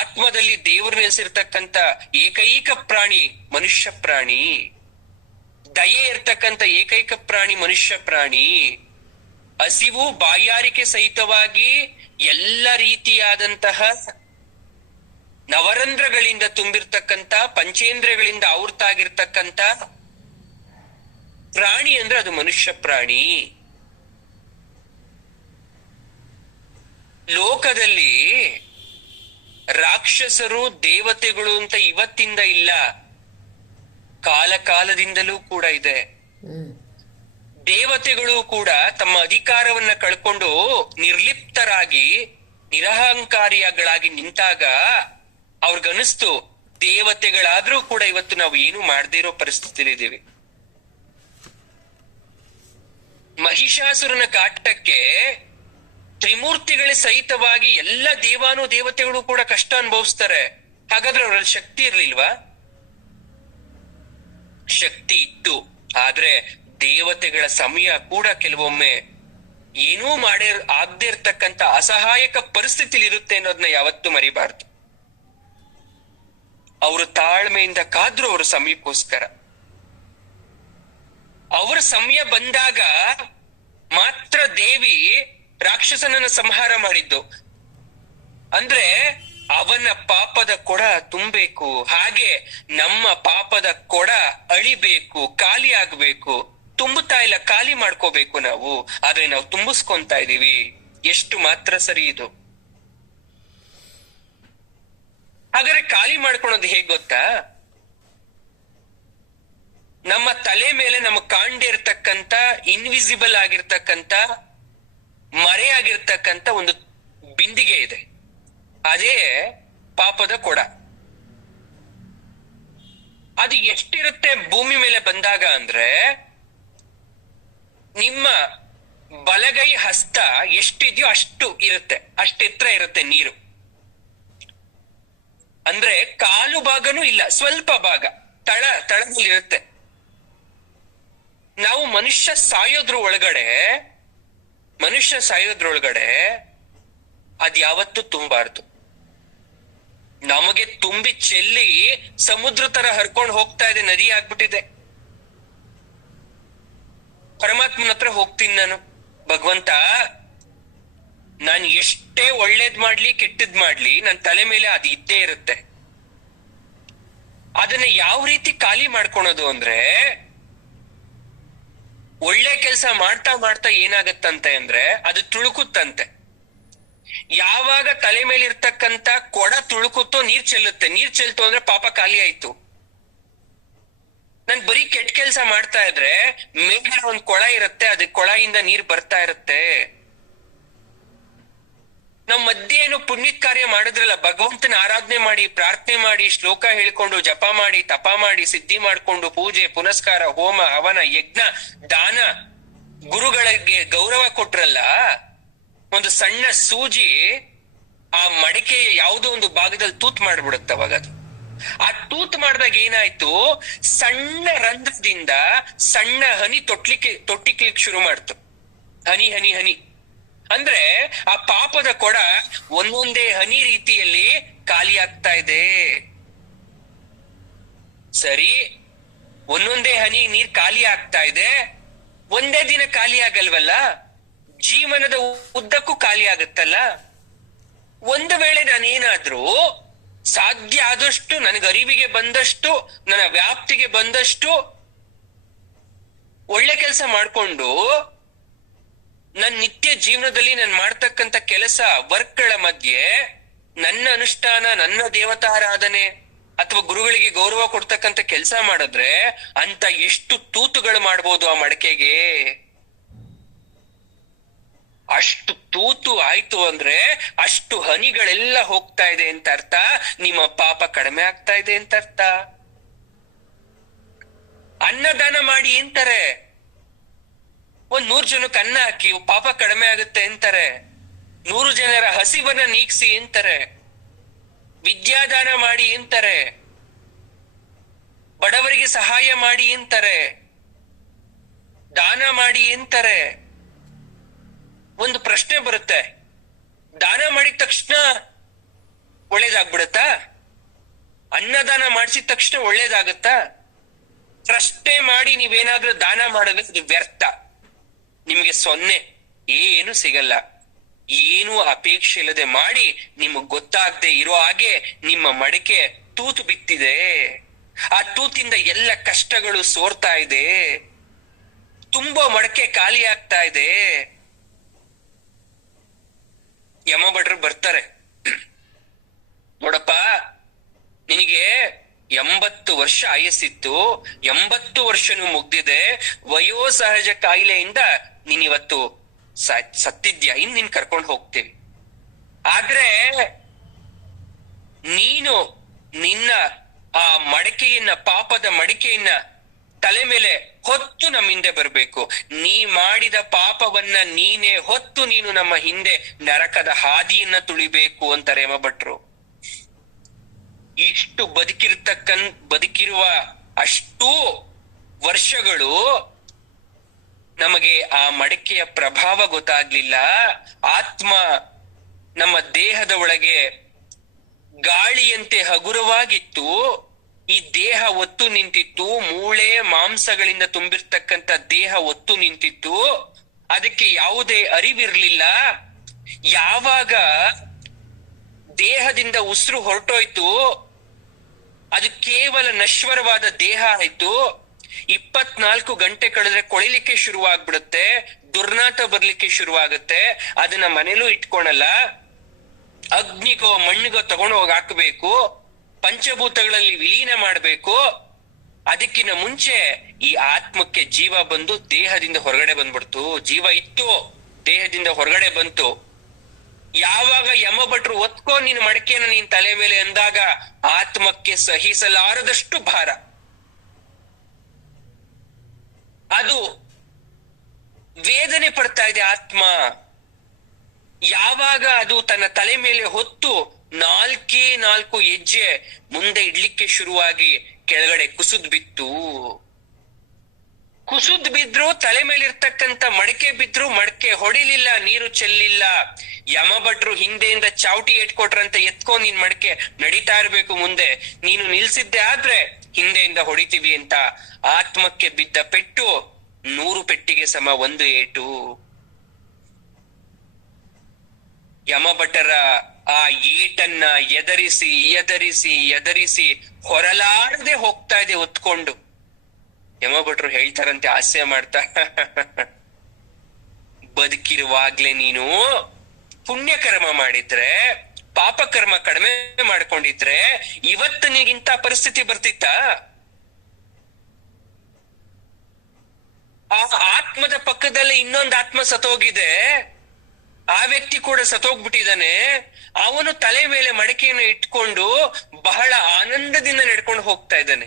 ಆತ್ಮದಲ್ಲಿ ದೇವರು ನೆಲೆಸಿರ್ತಕ್ಕಂಥ ಏಕೈಕ ಪ್ರಾಣಿ ಮನುಷ್ಯ ಪ್ರಾಣಿ, ದಯೆ ಇರ್ತಕ್ಕಂಥ ಏಕೈಕ ಪ್ರಾಣಿ ಮನುಷ್ಯ ಪ್ರಾಣಿ. ಹಸಿವು ಬಾಯಾರಿಕೆ ಸಹಿತವಾಗಿ ಎಲ್ಲ ರೀತಿಯಾದಂತಹ ನವರಂಧ್ರಗಳಿಂದ ತುಂಬಿರ್ತಕ್ಕಂಥ, ಪಂಚೇಂದ್ರಗಳಿಂದ ಆವೃತ್ತಾಗಿರ್ತಕ್ಕಂಥ ಪ್ರಾಣಿ ಅಂದ್ರೆ ಅದು ಮನುಷ್ಯ ಪ್ರಾಣಿ. ಲೋಕದಲ್ಲಿ ರಾಕ್ಷಸರು ದೇವತೆಗಳು ಅಂತ ಇವತ್ತಿಂದ ಇಲ್ಲ, ಕಾಲ ಕಾಲದಿಂದಲೂ ಕೂಡ ಇದೆ. ದೇವತೆಗಳು ಕೂಡ ತಮ್ಮ ಅಧಿಕಾರವನ್ನ ಕಳ್ಕೊಂಡು ನಿರ್ಲಿಪ್ತರಾಗಿ ನಿರಹಂಕಾರಿಗಳಾಗಿ ನಿಂತಾಗ ಅವ್ರಿಗನಿಸ್ತು ದೇವತೆಗಳಾದ್ರೂ ಕೂಡ ಇವತ್ತು ನಾವು ಏನು ಮಾಡದೇ ಇರೋ ಪರಿಸ್ಥಿತಿಲಿದ್ದೀವಿ. ಮಹಿಷಾಸುರನ ಕಾಟಕ್ಕೆ ತ್ರಿಮೂರ್ತಿಗಳ ಸಹಿತವಾಗಿ ಎಲ್ಲ ದೇವತೆಗಳು ಕೂಡ ಕಷ್ಟ ಅನುಭವಿಸ್ತಾರೆ. ಹಾಗಾದ್ರೆ ಅವರಲ್ಲಿ ಶಕ್ತಿ ಇರ್ಲಿಲ್ವಾ? ಶಕ್ತಿ ಇತ್ತು, ಆದ್ರೆ ದೇವತೆಗಳ ಸಮಯ ಕೂಡ ಕೆಲವೊಮ್ಮೆ ಏನೂ ಆಗದೆ ಇರ್ತಕ್ಕಂಥ ಅಸಹಾಯಕ ಪರಿಸ್ಥಿತಿಲಿ ಇರುತ್ತೆ ಅನ್ನೋದನ್ನ ಯಾವತ್ತೂ ಮರಿಬಾರ್ದು. ಅವರು ತಾಳ್ಮೆಯಿಂದ ಕಾದ್ರು ಅವರ ಸಮಯಕ್ಕೋಸ್ಕರ. ಅವರ ಸಮಯ ಬಂದಾಗ ಮಾತ್ರ ದೇವಿ ರಾಕ್ಷಸನನ್ನ ಸಂಹಾರ ಮಾಡಿದ್ದು. ಅಂದ್ರೆ ಅವನ ಪಾಪದ ಕೊಡ ತುಂಬಬೇಕು, ಹಾಗೆ ನಮ್ಮ ಪಾಪದ ಕೊಡ ಅಳಿಬೇಕು, ಖಾಲಿ ಆಗ್ಬೇಕು. ತುಂಬುತ್ತಾ ಇಲ್ಲ, ಖಾಲಿ ಮಾಡ್ಕೋಬೇಕು ನಾವು. ಆದ್ರೆ ನಾವು ತುಂಬಿಸ್ಕೊಂತಾ ಇದೀವಿ. ಎಷ್ಟು ಮಾತ್ರ ಸರಿ ಇದು? ಹಾಗಾದ್ರೆ ಖಾಲಿ ಮಾಡ್ಕೊಳೋದು ಹೇಗ್ ಗೊತ್ತಾ? ನಮ್ಮ ತಲೆ ಮೇಲೆ ನಮಗ್ ಕಾಣದೇ ಇರ್ತಕ್ಕಂಥ, ಇನ್ವಿಸಿಬಲ್ ಆಗಿರ್ತಕ್ಕಂಥ, ಮರೆಯಾಗಿರ್ತಕ್ಕಂಥ ಒಂದು ಬಿಂದಿಗೆ ಇದೆ, ಅದೇ ಪಾಪದ ಕೊಡ. ಅದು ಎಷ್ಟಿರುತ್ತೆ ಭೂಮಿ ಮೇಲೆ ಬಂದಾಗ ಅಂದ್ರೆ, ನಿಮ್ಮ ಬಲಗೈ ಹಸ್ತ ಎಷ್ಟಿದೆಯೋ ಅಷ್ಟು ಇರುತ್ತೆ, ಅಷ್ಟೆತ್ರ ಇರುತ್ತೆ ನೀರು. ಅಂದ್ರೆ ಕಾಲು ಭಾಗನೂ ಇಲ್ಲ, ಸ್ವಲ್ಪ ಭಾಗ ತಳದಲ್ಲಿ ಇರುತ್ತೆ. ನಾವು ಮನುಷ್ಯ ಸಾಯೋದ್ರೊಳಗಡೆ ಅದ್ಯಾವತ್ತೂ ತುಂಬಾರ್ದು. ನಮಗೆ ತುಂಬಿ ಚೆಲ್ಲಿ ಸಮುದ್ರ ತರ ಹರ್ಕೊಂಡು ಹೋಗ್ತಾ ಇದೆ, ನದಿ ಆಗ್ಬಿಟ್ಟಿದೆ. ಪರಮಾತ್ಮನ ಹತ್ರ ಹೋಗ್ತೀನಿ ನಾನು, ಭಗವಂತ ನಾನು ಎಷ್ಟೇ ಒಳ್ಳೇದ್ ಮಾಡ್ಲಿ ಕೆಟ್ಟದ್ ಮಾಡ್ಲಿ ನನ್ನ ತಲೆ ಮೇಲೆ ಅದು ಇದ್ದೇ ಇರುತ್ತೆ. ಅದನ್ನ ಯಾವ ರೀತಿ ಖಾಲಿ ಮಾಡ್ಕೊಳೋದು ಅಂದ್ರೆ, ಒಳ್ಳೆ ಕೆಲಸ ಮಾಡ್ತಾ ಮಾಡ್ತಾ ಏನಾಗತ್ತಂತೆ ಅಂದ್ರೆ ಅದು ತುಳುಕುತ್ತಂತೆ. ಯಾವಾಗ ತಲೆ ಮೇಲೆ ಇರ್ತಕ್ಕಂಥ ಕೊಡ ತುಳುಕುತ್ತೋ ನೀರ್ ಚೆಲ್ಲುತ್ತೆ. ನೀರ್ ಚೆಲ್ತು ಅಂದ್ರೆ ಪಾಪ ಖಾಲಿ ಆಯ್ತು. ನನ್ ಬರೀ ಕೆಟ್ಟ ಕೆಲ್ಸ ಮಾಡ್ತಾ ಇದ್ರೆ ಮೇಲೆ ಒಂದ್ ಕೊಳ ಇರುತ್ತೆ, ಅದ್ ಕೊಳದಿಂದ ನೀರ್ ಬರ್ತಾ ಇರುತ್ತೆ. ನಾವ್ ಮಧ್ಯೆ ಏನೋ ಪುಣ್ಯದ ಕಾರ್ಯ ಮಾಡಿದ್ರಲ್ಲ, ಭಗವಂತನ ಆರಾಧನೆ ಮಾಡಿ, ಪ್ರಾರ್ಥನೆ ಮಾಡಿ, ಶ್ಲೋಕ ಹೇಳ್ಕೊಂಡು, ಜಪ ಮಾಡಿ, ತಪ ಮಾಡಿ, ಸಿದ್ಧಿ ಮಾಡ್ಕೊಂಡು, ಪೂಜೆ ಪುನಸ್ಕಾರ, ಹೋಮ ಹವನ ಯಜ್ಞ ದಾನ, ಗುರುಗಳಿಗೆ ಗೌರವ ಕೊಟ್ರಲ್ಲ, ಒಂದು ಸಣ್ಣ ಸೂಜಿ ಆ ಮಡಿಕೆ ಯಾವುದೋ ಒಂದು ಭಾಗದಲ್ಲಿ ತೂತ್ ಮಾಡ್ಬಿಡುತ್ತೆ. ಅವಾಗ ಅದು ಆ ತೂತ್ ಮಾಡಿದಾಗ ಏನಾಯ್ತು, ಸಣ್ಣ ರಂಧ್ರದಿಂದ ಸಣ್ಣ ಹನಿ ತೊಟ್ಟಿಕ್ಲಿಕ್ಕೆ ಶುರು ಮಾಡ್ತು. ಹನಿ ಹನಿ ಹನಿ ಅಂದ್ರೆ ಆ ಪಾಪದ ಕೊಡ ಒಂದೊಂದೇ ಹನಿ ರೀತಿಯಲ್ಲಿ ಖಾಲಿ ಆಗ್ತಾ ಇದೆ. ಸರಿ, ಒಂದೊಂದೇ ಹನಿ ನೀರ್ ಖಾಲಿ ಆಗ್ತಾ ಇದೆ, ಒಂದೇ ದಿನ ಖಾಲಿ ಆಗಲ್ವಲ್ಲ, ಜೀವನದ ಉದ್ದಕ್ಕೂ ಖಾಲಿ ಆಗುತ್ತಲ್ಲ. ಒಂದು ವೇಳೆ ನಾನೇನಾದ್ರೂ ಸಾಧ್ಯ ಆದಷ್ಟು, ನನಗೆ ಅರಿವಿಗೆ ಬಂದಷ್ಟು, ನನ್ನ ವ್ಯಾಪ್ತಿಗೆ ಬಂದಷ್ಟು ಒಳ್ಳೆ ಕೆಲಸ ಮಾಡ್ಕೊಂಡು ನನ್ನ ನಿತ್ಯ ಜೀವನದಲ್ಲಿ ನಾನು ಮಾಡ್ತಕ್ಕಂಥ ಕೆಲಸ ವರ್ಕ್ಗಳ ಮಧ್ಯೆ ನನ್ನ ಅನುಷ್ಠಾನ, ನನ್ನ ದೇವತಾರಾಧನೆ ಅಥವಾ ಗುರುಗಳಿಗೆ ಗೌರವ ಕೊಡ್ತಕ್ಕಂಥ ಕೆಲಸ ಮಾಡಿದ್ರೆ ಅಂತ ಎಷ್ಟು ತೂತುಗಳು ಮಾಡ್ಬೋದು ಆ ಮಡಕೆಗೆ. ಅಷ್ಟು ತೂತು ಆಯ್ತು ಅಂದ್ರೆ ಅಷ್ಟು ಹನಿಗಳೆಲ್ಲ ಹೋಗ್ತಾ ಇದೆ ಅಂತ ಅರ್ಥ, ನಿಮ್ಮ ಪಾಪ ಕಡಿಮೆ ಆಗ್ತಾ ಇದೆ ಅಂತ ಅರ್ಥ. ಅನ್ನದಾನ ಮಾಡಿ ಅಂತಾರೆ, 100 ಜನಕ್ಕೆ ಅನ್ನ ಹಾಕಿ ಪಾಪ ಕಡಿಮೆ ಆಗುತ್ತೆ ಅಂತಾರೆ. 100 ಜನರ ಹಸಿವನ್ನ ನೀಗಿಸಿ ಅಂತಾರೆ. ವಿದ್ಯಾದಾನ ಮಾಡಿ ಅಂತಾರೆ. ಬಡವರಿಗೆ ಸಹಾಯ ಮಾಡಿ ಅಂತಾರೆ. ದಾನ ಮಾಡಿ ಅಂತಾರೆ. ಒಂದು ಪ್ರಶ್ನೆ ಬರುತ್ತೆ, ದಾನ ಮಾಡಿದ ತಕ್ಷಣ ಒಳ್ಳೇದಾಗ್ಬಿಡತ್ತಾ? ಅನ್ನದಾನ ಮಾಡಿಸಿದ ತಕ್ಷಣ ಒಳ್ಳೇದಾಗತ್ತಾ? ಪ್ರಶ್ನೆ ಮಾಡಿ ನೀವೇನಾದ್ರೂ ದಾನ ಮಾಡಿದ್ರೆ ಅದು ವ್ಯರ್ಥ, ನಿಮ್ಗೆ 0, ಏನು ಸಿಗಲ್ಲ. ಏನು ಅಪೇಕ್ಷೆ ಇಲ್ಲದೆ ಮಾಡಿ ನಿಮಗ್ ಗೊತ್ತಾಗದೆ ಇರೋ ಹಾಗೆ ನಿಮ್ಮ ಮಡಿಕೆ ತೂತು ಬಿತ್ತಿದೆ. ಆ ತೂತಿಂದ ಎಲ್ಲ ಕಷ್ಟಗಳು ಸೋರ್ತಾ ಇದೆ, ತುಂಬಾ ಮಡಕೆ ಖಾಲಿ ಆಗ್ತಾ ಇದೆ. ಯಮ ಭಟ್ರು ಬರ್ತಾರೆ, ನೋಡಪ್ಪ ನಿನಗೆ 80 ವರ್ಷ ಆಯಸ್ಸಿತ್ತು, 80 ವರ್ಷನೂ ಮುಗ್ದಿದೆ, ವಯೋಸಹಜ ಕಾಯಿಲೆಯಿಂದ ನೀನಿವತ್ತು ಸತ್ತಿದ್ಯಾ, ಇನ್ ನಿನ್ ಕರ್ಕೊಂಡು ಹೋಗ್ತೀವಿ. ಆದ್ರೆ ನೀನು ನಿನ್ನ ಆ ಮಡಿಕೆಯನ್ನ, ಪಾಪದ ಮಡಿಕೆಯನ್ನ ತಲೆ ಮೇಲೆ ಹೊತ್ತು ನಮ್ಮ ಹಿಂದೆ ಬರ್ಬೇಕು. ನೀ ಮಾಡಿದ ಪಾಪವನ್ನ ನೀನೇ ಹೊತ್ತು ನೀನು ನಮ್ಮ ಹಿಂದೆ ನರಕದ ಹಾದಿಯನ್ನ ತುಳಿಬೇಕು ಅಂತಾರೆ ಯಮ ಭಟ್ರು. ಇಷ್ಟು ಬದುಕಿರುವ ಅಷ್ಟೂ ವರ್ಷಗಳು ನಮಗೆ ಆ ಮಡಿಕೆಯ ಪ್ರಭಾವ ಗೊತ್ತಾಗ್ಲಿಲ್ಲ. ಆತ್ಮ ನಮ್ಮ ದೇಹದ ಒಳಗೆ ಗಾಳಿಯಂತೆ ಹಗುರವಾಗಿತ್ತು, ಈ ದೇಹ ಒತ್ತು ನಿಂತಿತ್ತು, ಮೂಳೆ ಮಾಂಸಗಳಿಂದ ತುಂಬಿರ್ತಕ್ಕಂಥ ದೇಹ ಒತ್ತು ನಿಂತಿತ್ತು, ಅದಕ್ಕೆ ಯಾವುದೇ ಅರಿವಿರ್ಲಿಲ್ಲ. ಯಾವಾಗ ದೇಹದಿಂದ ಉಸಿರು ಹೊರಟೋಯ್ತು, ಅದು ಕೇವಲ ನಶ್ವರವಾದ ದೇಹ ಆಯ್ತು. 24 ಗಂಟೆ ಕಳೆದ್ರೆ ಕೊಳಿಲಿಕ್ಕೆ ಶುರುವಾಗ್ಬಿಡುತ್ತೆ, ದುರ್ನಾತ ಬರ್ಲಿಕ್ಕೆ ಶುರುವಾಗುತ್ತೆ. ಅದನ್ನ ಮನೇಲೂ ಇಟ್ಕೊಳಲ್ಲ, ಅಗ್ನಿಗೋ ಮಣ್ಣಿಗೋ ತಗೊಂಡು ಹೋಗಿ ಹಾಕಬೇಕು, ಪಂಚಭೂತಗಳಲ್ಲಿ ವಿಲೀನ ಮಾಡ್ಬೇಕು. ಅದಕ್ಕಿಂತ ಮುಂಚೆ ಈ ಆತ್ಮಕ್ಕೆ ಜೀವ ಬಂದು ದೇಹದಿಂದ ಹೊರಗಡೆ ಬಂದ್ಬಿಡ್ತು. ಜೀವ ಇತ್ತು, ದೇಹದಿಂದ ಹೊರಗಡೆ ಬಂತು. ಯಾವಾಗ ಯಮ ಭಟ್ರು ಒತ್ಕೋ ನೀನ್ ಮಡಕೆನ ನೀನ್ ತಲೆ ಮೇಲೆ ಅಂದಾಗ ಆತ್ಮಕ್ಕೆ ಸಹಿಸಲಾರದಷ್ಟು ಭಾರ. ಅದು ವೇದನೆ ಪಡ್ತಾ ಇದೆ ಆತ್ಮ. ಯಾವಾಗ ಅದು ತನ್ನ ತಲೆ ಮೇಲೆ ಹೊತ್ತು 4 ಹೆಜ್ಜೆ ಮುಂದೆ ಇಡ್ಲಿಕ್ಕೆ ಶುರುವಾಗಿ ಕೆಳಗಡೆ ಕುಸಿದ್ ಬಿದ್ರು, ತಲೆ ಮೇಲೆ ಇರ್ತಕ್ಕಂಥ ಮಡಕೆ ಬಿದ್ರು, ಮಡಕೆ ಹೊಡಿಲಿಲ್ಲ, ನೀರು ಚೆಲ್ಲಿಲ್ಲ. ಯಮ ಭಟ್ರು ಹಿಂದೆಯಿಂದ ಚಾವಟಿ ಎಟ್ಕೊಟ್ರಂತ ಎತ್ಕೊಂಡ್ ನಿನ್ ಮಡಕೆ ನಡೀತಾ ಇರ್ಬೇಕು ಮುಂದೆ, ನೀನು ನಿಲ್ಸಿದ್ದೆ ಆದ್ರೆ ಹಿಂದೆಯಿಂದ ಹೊಡಿತೀವಿ ಅಂತ. ಆತ್ಮಕ್ಕೆ ಬಿದ್ದ ಪೆಟ್ಟು 100 ಪೆಟ್ಟಿಗೆ ಸಮ 1 ಏಟು. ಯಮ ಭಟ್ಟರ ಆ ಏಟನ್ನ ಎದರಿಸಿ ಹೊರಲಾರದೆ ಹೋಗ್ತಾ ಇದೆ ಹೊತ್ಕೊಂಡು. ಯಮ ಭಟ್ರು ಹೇಳ್ತಾರಂತೆ ಹಾಸ್ಯ ಮಾಡ್ತಾ, ಬದುಕಿರುವಾಗ್ಲೇ ನೀನು ಪುಣ್ಯ ಕರ್ಮ ಮಾಡಿದ್ರೆ, ಪಾಪ ಕರ್ಮ ಕಡಿಮೆ ಮಾಡ್ಕೊಂಡಿದ್ರೆ ಇವತ್ತು ನಿನಗಿಂತ ಪರಿಸ್ಥಿತಿ ಬರ್ತಿತ್ತ? ಆ ಆತ್ಮದ ಪಕ್ಕದಲ್ಲಿ ಇನ್ನೊಂದು ಆತ್ಮ ಸತ್ತೋಗಿದೆ, ಆ ವ್ಯಕ್ತಿ ಕೂಡ ಸತ್ತೋಗ್ಬಿಟ್ಟಿದ್ದಾನೆ. ಅವನು ತಲೆ ಮೇಲೆ ಮಡಕೆಯನ್ನು ಇಟ್ಕೊಂಡು ಬಹಳ ಆನಂದದಿಂದ ನಡ್ಕೊಂಡು ಹೋಗ್ತಾ ಇದ್ದಾನೆ.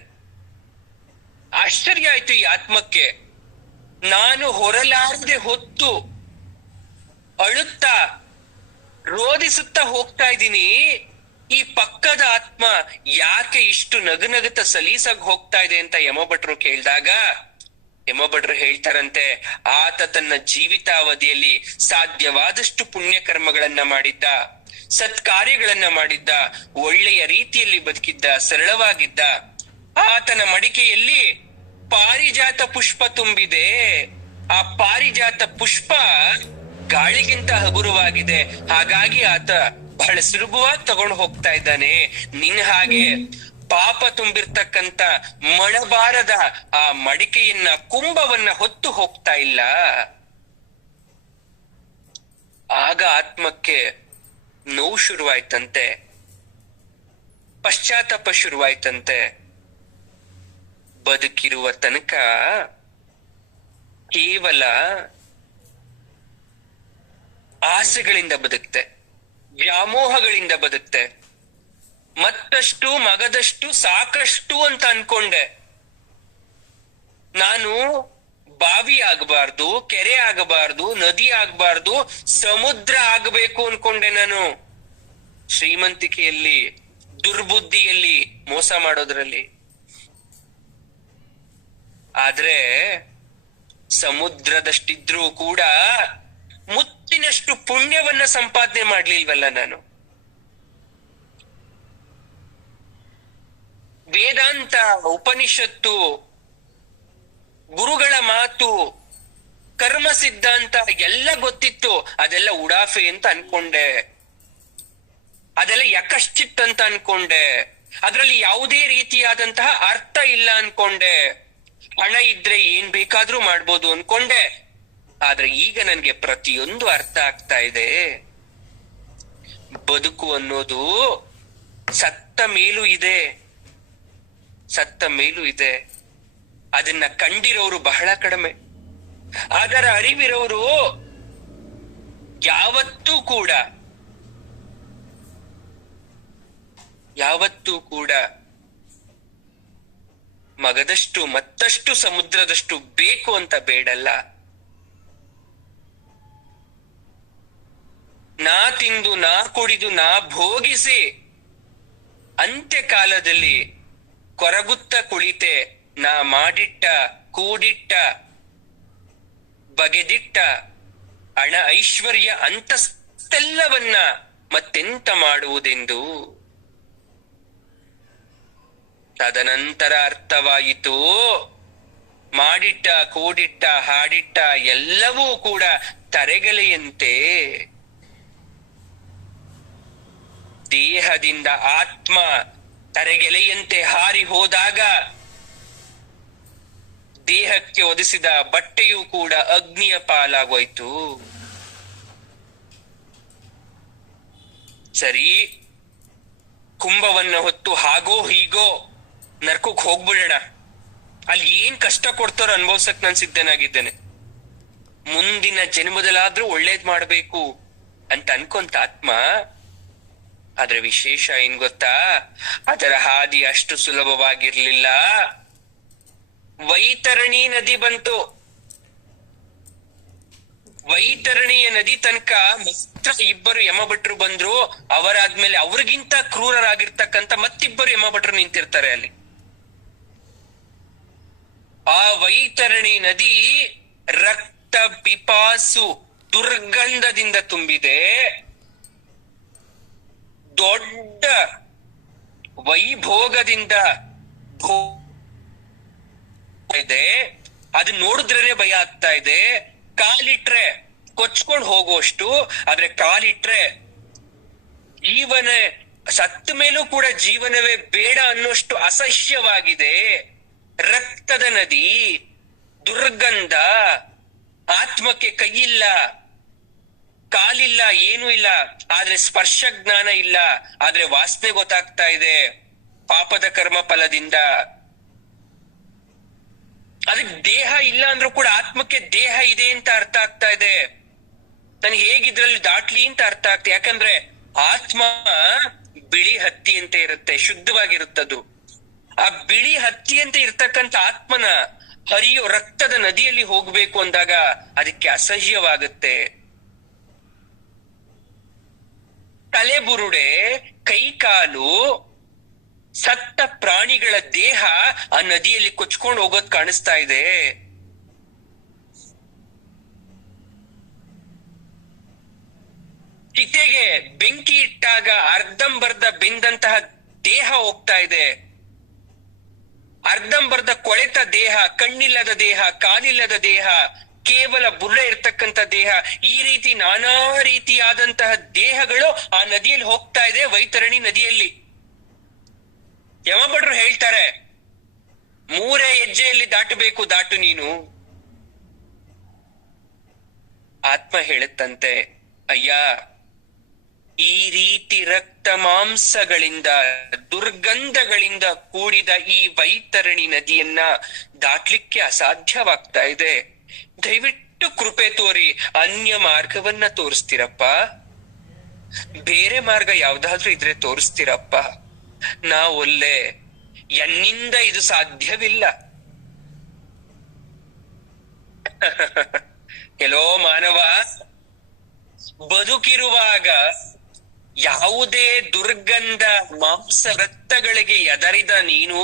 ಆಶ್ಚರ್ಯ ಆಯ್ತು ಈ ಆತ್ಮಕ್ಕೆ. ನಾನು ಹೊರಲಾರದೆ ಹೊತ್ತು ಅಳುತ್ತಾ ರೋಧಿಸುತ್ತಾ ಹೋಗ್ತಾ ಇದ್ದೀನಿ, ಈ ಪಕ್ಕದ ಆತ್ಮ ಯಾಕೆ ಇಷ್ಟು ನಗುನಗುತ್ತ ಸಲೀಸಾಗಿ ಹೋಗ್ತಾ ಇದೆ ಅಂತ ಯಮ ಭಟ್ರು ಕೇಳಿದಾಗ ಯಮ ಭಟ್ರು ಹೇಳ್ತಾರಂತೆ, ಆತ ತನ್ನ ಜೀವಿತಾವಧಿಯಲ್ಲಿ ಸಾಧ್ಯವಾದಷ್ಟು ಪುಣ್ಯ ಕರ್ಮಗಳನ್ನ ಮಾಡಿದ್ದ, ಸತ್ಕಾರ್ಯಗಳನ್ನ ಮಾಡಿದ್ದ, ಒಳ್ಳೆಯ ರೀತಿಯಲ್ಲಿ ಬದುಕಿದ್ದ, ಸರಳವಾಗಿದ್ದ. ಆತನ ಮಡಿಕೆಯಲ್ಲಿ ಪಾರಿಜಾತ ಪುಷ್ಪ ತುಂಬಿದೆ. ಆ ಪಾರಿಜಾತ ಪುಷ್ಪ ಗಾಳಿಗಿಂತ ಹಗುರವಾಗಿದೆ. ಹಾಗಾಗಿ ಆತ ಬಹಳ ಸುಲಭವಾಗಿ ತಗೊಂಡು ಹೋಗ್ತಾ ಇದ್ದಾನೆ. ನಿನ್ ಹಾಗೆ ಪಾಪ ತುಂಬಿರ್ತಕ್ಕಂತ ಮಣಬಾರದ ಆ ಮಡಿಕೆಯನ್ನ, ಕುಂಭವನ್ನ ಹೊತ್ತು ಹೋಗ್ತಾ ಇಲ್ಲ. ಆಗ ಆತ್ಮಕ್ಕೆ ನೋವು ಶುರುವಾಯ್ತಂತೆ, ಪಶ್ಚಾತ್ತಾಪ ಶುರುವಾಯ್ತಂತೆ. ಬದುಕಿರುವ ತನಕ ಕೇವಲ ಆಸೆಗಳಿಂದ ಬದುಕ್ತೆ, ವ್ಯಾಮೋಹಗಳಿಂದ ಬದುಕ್ತೆ. ಮತ್ತಷ್ಟು ಮಗದಷ್ಟು ಸಾಕಷ್ಟು ಅಂತ ಅನ್ಕೊಂಡೆ. ನಾನು ಬಾವಿ ಆಗಬಾರ್ದು, ಕೆರೆ ಆಗಬಾರ್ದು, ನದಿ ಆಗಬಾರ್ದು, ಸಮುದ್ರ ಆಗಬೇಕು ಅನ್ಕೊಂಡೆ. ನಾನು ಶ್ರೀಮಂತಿಕೆಯಲ್ಲಿ, ದುರ್ಬುದ್ಧಿಯಲ್ಲಿ, ಮೋಸ ಮಾಡೋದ್ರಲ್ಲಿ. ಆದ್ರೆ ಸಮುದ್ರದಷ್ಟಿದ್ರೂ ಕೂಡ ಮುತ್ತಿನಷ್ಟು ಪುಣ್ಯವನ್ನ ಸಂಪಾದನೆ ಮಾಡ್ಲಿಲ್ವಲ್ಲ ನಾನು. ವೇದಾಂತ, ಉಪನಿಷತ್ತು, ಗುರುಗಳ ಮಾತು, ಕರ್ಮ ಸಿದ್ಧಾಂತ ಎಲ್ಲ ಗೊತ್ತಿತ್ತು. ಅದೆಲ್ಲ ಉಡಾಫೆ ಅಂತ ಅನ್ಕೊಂಡೆ. ಅದೆಲ್ಲ ಯಕಶ್ಚಿತ್ ಅಂತ ಅನ್ಕೊಂಡೆ. ಅದ್ರಲ್ಲಿ ಯಾವುದೇ ರೀತಿಯಾದಂತಹ ಅರ್ಥ ಇಲ್ಲ ಅನ್ಕೊಂಡೆ. ಹಣ ಇದ್ರೆ ಏನ್ ಬೇಕಾದ್ರೂ ಮಾಡ್ಬೋದು ಅನ್ಕೊಂಡೆ. ಆದ್ರೆ ಈಗ ನನ್ಗೆ ಪ್ರತಿಯೊಂದು ಅರ್ಥ ಆಗ್ತಾ ಇದೆ. ಬದುಕು ಅನ್ನೋದು ಸತ್ತ ಮೇಲೂ ಇದೆ, ಸತ್ತ ಮೇಲೂ ಇದೆ. ಅದನ್ನ ಕಂಡಿರೋರು ಬಹಳ ಕಡಿಮೆ. ಅದರ ಅರಿವಿರೋರು ಯಾವತ್ತೂ ಕೂಡ ಮಗದಷ್ಟು ಮತ್ತಷ್ಟು ಸಮುದ್ರದಷ್ಟು ಬೇಕು ಅಂತ ಬೇಡಲ್ಲ. ನಾ ತಿಂದು, ನಾ ಕುಡಿದು, ನಾ ಭೋಗಿಸಿ ಅಂತ್ಯಕಾಲದಲ್ಲಿ ಕೊರಗುತ್ತ ಕುಳಿತೆ, ನಾ ಮಾಡಿಟ್ಟ, ಕೂಡಿಟ್ಟ, ಬಗೆದಿಟ್ಟ ಹಣ ಐಶ್ವರ್ಯ ಅಂತಸ್ತೆಲ್ಲವನ್ನ ಮತ್ತೆಂತ ಮಾಡುವುದೆಂದು. ತದನಂತರ ಅರ್ಥವಾಯಿತು, ಮಾಡಿಟ್ಟ, ಕೂಡಿಟ್ಟ, ಹಾಡಿಟ್ಟ ಎಲ್ಲವೂ ಕೂಡ ತರೆಗಲೆಯಂತೆ. ದೇಹದಿಂದ ಆತ್ಮ ತರೆಗೆಲೆಯಂತೆ ಹಾರಿ ಹೋದಾಗ ದೇಹಕ್ಕೆ ಒದಿಸಿದ ಬಟ್ಟೆಯೂ ಕೂಡ ಅಗ್ನಿಯ ಪಾಲಾಗೋಯ್ತು. ಸರಿ, ಕುಂಭವನ್ನ ಹೊತ್ತು ಹಾಗೋ ಹೀಗೋ ನರ್ಕಕ್ಕೆ ಹೋಗ್ಬಿಡೋಣ. ಅಲ್ಲಿ ಏನ್ ಕಷ್ಟ ಕೊಡ್ತಾರೋ ಅನುಭವಿಸಕ್ ನಾನು ಸಿದ್ಧನಾಗಿದ್ದೇನೆ. ಮುಂದಿನ ಜನ್ಮದಲ್ಲಾದ್ರೂ ಒಳ್ಳೇದ್ ಮಾಡ್ಬೇಕು ಅಂತ ಅನ್ಕೊಂತ ಆತ್ಮ. ಆದ್ರೆ ವಿಶೇಷ ಏನ್ ಗೊತ್ತಾ, ಅದರ ಹಾದಿ ಅಷ್ಟು ಸುಲಭವಾಗಿರ್ಲಿಲ್ಲ. ವೈತರಣಿ ನದಿ ಬಂತು. ವೈತರಣಿಯ ನದಿ ತನಕ ಮಾತ್ರ ಇಬ್ಬರು ಯಮಭಟ್ರು ಬಂದ್ರು. ಅವರಾದ್ಮೇಲೆ ಅವ್ರಿಗಿಂತ ಕ್ರೂರರಾಗಿರ್ತಕ್ಕಂಥ ಮತ್ತಿಬ್ಬರು ಯಮಭಟ್ರು ನಿಂತಿರ್ತಾರೆ ಅಲ್ಲಿ. ಆ ವೈತರಣಿ ನದಿ ರಕ್ತ ಪಿಪಾಸು ದುರ್ಗಂಧದಿಂದ ತುಂಬಿದೆ. ದೊಡ್ಡ ವೈಭೋಗದಿಂದ ಇದೆ. ಅದು ನೋಡಿದ್ರೆ ಭಯ ಆಗ್ತಾ ಇದೆ. ಕಾಲಿಟ್ರೆ ಕೊಚ್ಕೊಂಡು ಹೋಗುವಷ್ಟು, ಆದ್ರೆ ಕಾಲಿಟ್ರೆ ಜೀವನ, ಸತ್ತ ಮೇಲೂ ಕೂಡ ಜೀವನವೇ ಬೇಡ ಅನ್ನೋಷ್ಟು ಅಸಹ್ಯವಾಗಿದೆ. ರಕ್ತದ ನದಿ, ದುರ್ಗಂಧ, ಆತ್ಮಕ್ಕೆ ಕೈಯಿಲ್ಲ, ಕಾಲಿಲ್ಲ, ಏನೂ ಇಲ್ಲ, ಆದ್ರೆ ಸ್ಪರ್ಶ ಜ್ಞಾನ ಇಲ್ಲ, ಆದ್ರೆ ವಾಸನೆ ಗೊತ್ತಾಗ್ತಾ ಇದೆ ಪಾಪದ ಕರ್ಮ ಫಲದಿಂದ. ಅದಕ್ಕೆ ದೇಹ ಇಲ್ಲ ಅಂದ್ರೂ ಕೂಡ ಆತ್ಮಕ್ಕೆ ದೇಹ ಇದೆ ಅಂತ ಅರ್ಥ ಆಗ್ತಾ ಇದೆ. ನನ್ ಹೇಗಿದ್ರಲ್ಲಿ ದಾಟ್ಲಿ ಅಂತ ಅರ್ಥ ಆಗ್ತದೆ. ಯಾಕಂದ್ರೆ ಆತ್ಮ ಬಿಳಿ ಹತ್ತಿ ಅಂತ ಇರುತ್ತೆ, ಶುದ್ಧವಾಗಿರುತ್ತದು. ಆ ಬಿಳಿ ಹತ್ತಿ ಅಂತ ಇರ್ತಕ್ಕಂಥ ಆತ್ಮನ ಹರಿಯೋ ರಕ್ತದ ನದಿಯಲ್ಲಿ ಹೋಗ್ಬೇಕು ಅಂದಾಗ ಅದಕ್ಕೆ ಅಸಹ್ಯವಾಗುತ್ತೆ. ತಲೆಬುರುಡೆ, ಕೈಕಾಲು, ಸತ್ತ ಪ್ರಾಣಿಗಳ ದೇಹ ಆ ನದಿಯಲ್ಲಿ ಕೊಚ್ಕೊಂಡು ಹೋಗೋದ್ ಕಾಣಿಸ್ತಾ ಇದೆ. ಚಿತೆಗೆ ಬೆಂಕಿ ಇಟ್ಟಾಗ ಅರ್ಧಂಬರ್ಧ ಬೆಂದಂತಹ ದೇಹ ಹೋಗ್ತಾ ಇದೆ. ಅರ್ಧಂಬರ್ಧ ಕೊಳೆತ ದೇಹ, ಕಣ್ಣಿಲ್ಲದ ದೇಹ, ಕಾಲಿಲ್ಲದ ದೇಹ, ಕೇವಲ ಬುರ್ರೆ ಇರ್ತಕ್ಕಂಥ ದೇಹ, ಈ ರೀತಿ ನಾನಾ ರೀತಿಯಾದಂತಹ ದೇಹಗಳು ಆ ನದಿಯಲ್ಲಿ ಹೋಗ್ತಾ ಇದೆ, ವೈತರಣಿ ನದಿಯಲ್ಲಿ. ಯಮಭಟ್ರು ಹೇಳ್ತಾರೆ, 3 ಹೆಜ್ಜೆಯಲ್ಲಿ ದಾಟಬೇಕು, ದಾಟು ನೀನು. ಆತ್ಮ ಹೇಳುತ್ತಂತೆ, ಅಯ್ಯ, ಈ ರೀತಿ ರಕ್ತ ಮಾಂಸಗಳಿಂದ, ದುರ್ಗಂಧಗಳಿಂದ ಕೂಡಿದ ಈ ವೈತರಣಿ ನದಿಯನ್ನ ದಾಟ್ಲಿಕ್ಕೆ ಅಸಾಧ್ಯವಾಗ್ತಾ ಇದೆ. ದಯವಿಟ್ಟು ಕೃಪೆ ತೋರಿ ಅನ್ಯ ಮಾರ್ಗವನ್ನ ತೋರಿಸ್ತೀರಪ್ಪ. ಬೇರೆ ಮಾರ್ಗ ಯಾವ್ದಾದ್ರೂ ಇದ್ರೆ ತೋರಿಸ್ತೀರಪ್ಪ. ನಾವೊಲ್ಲೆ, ಎನ್ನಿಂದ ಇದು ಸಾಧ್ಯವಿಲ್ಲ. ಎಲ್ಲೋ ಮಾನವ, ಬದುಕಿರುವಾಗ ಯಾವುದೇ ದುರ್ಗಂಧ ಮಾಂಸ ರಕ್ತಗಳಿಗೆ ಎದರಿದ ನೀನು,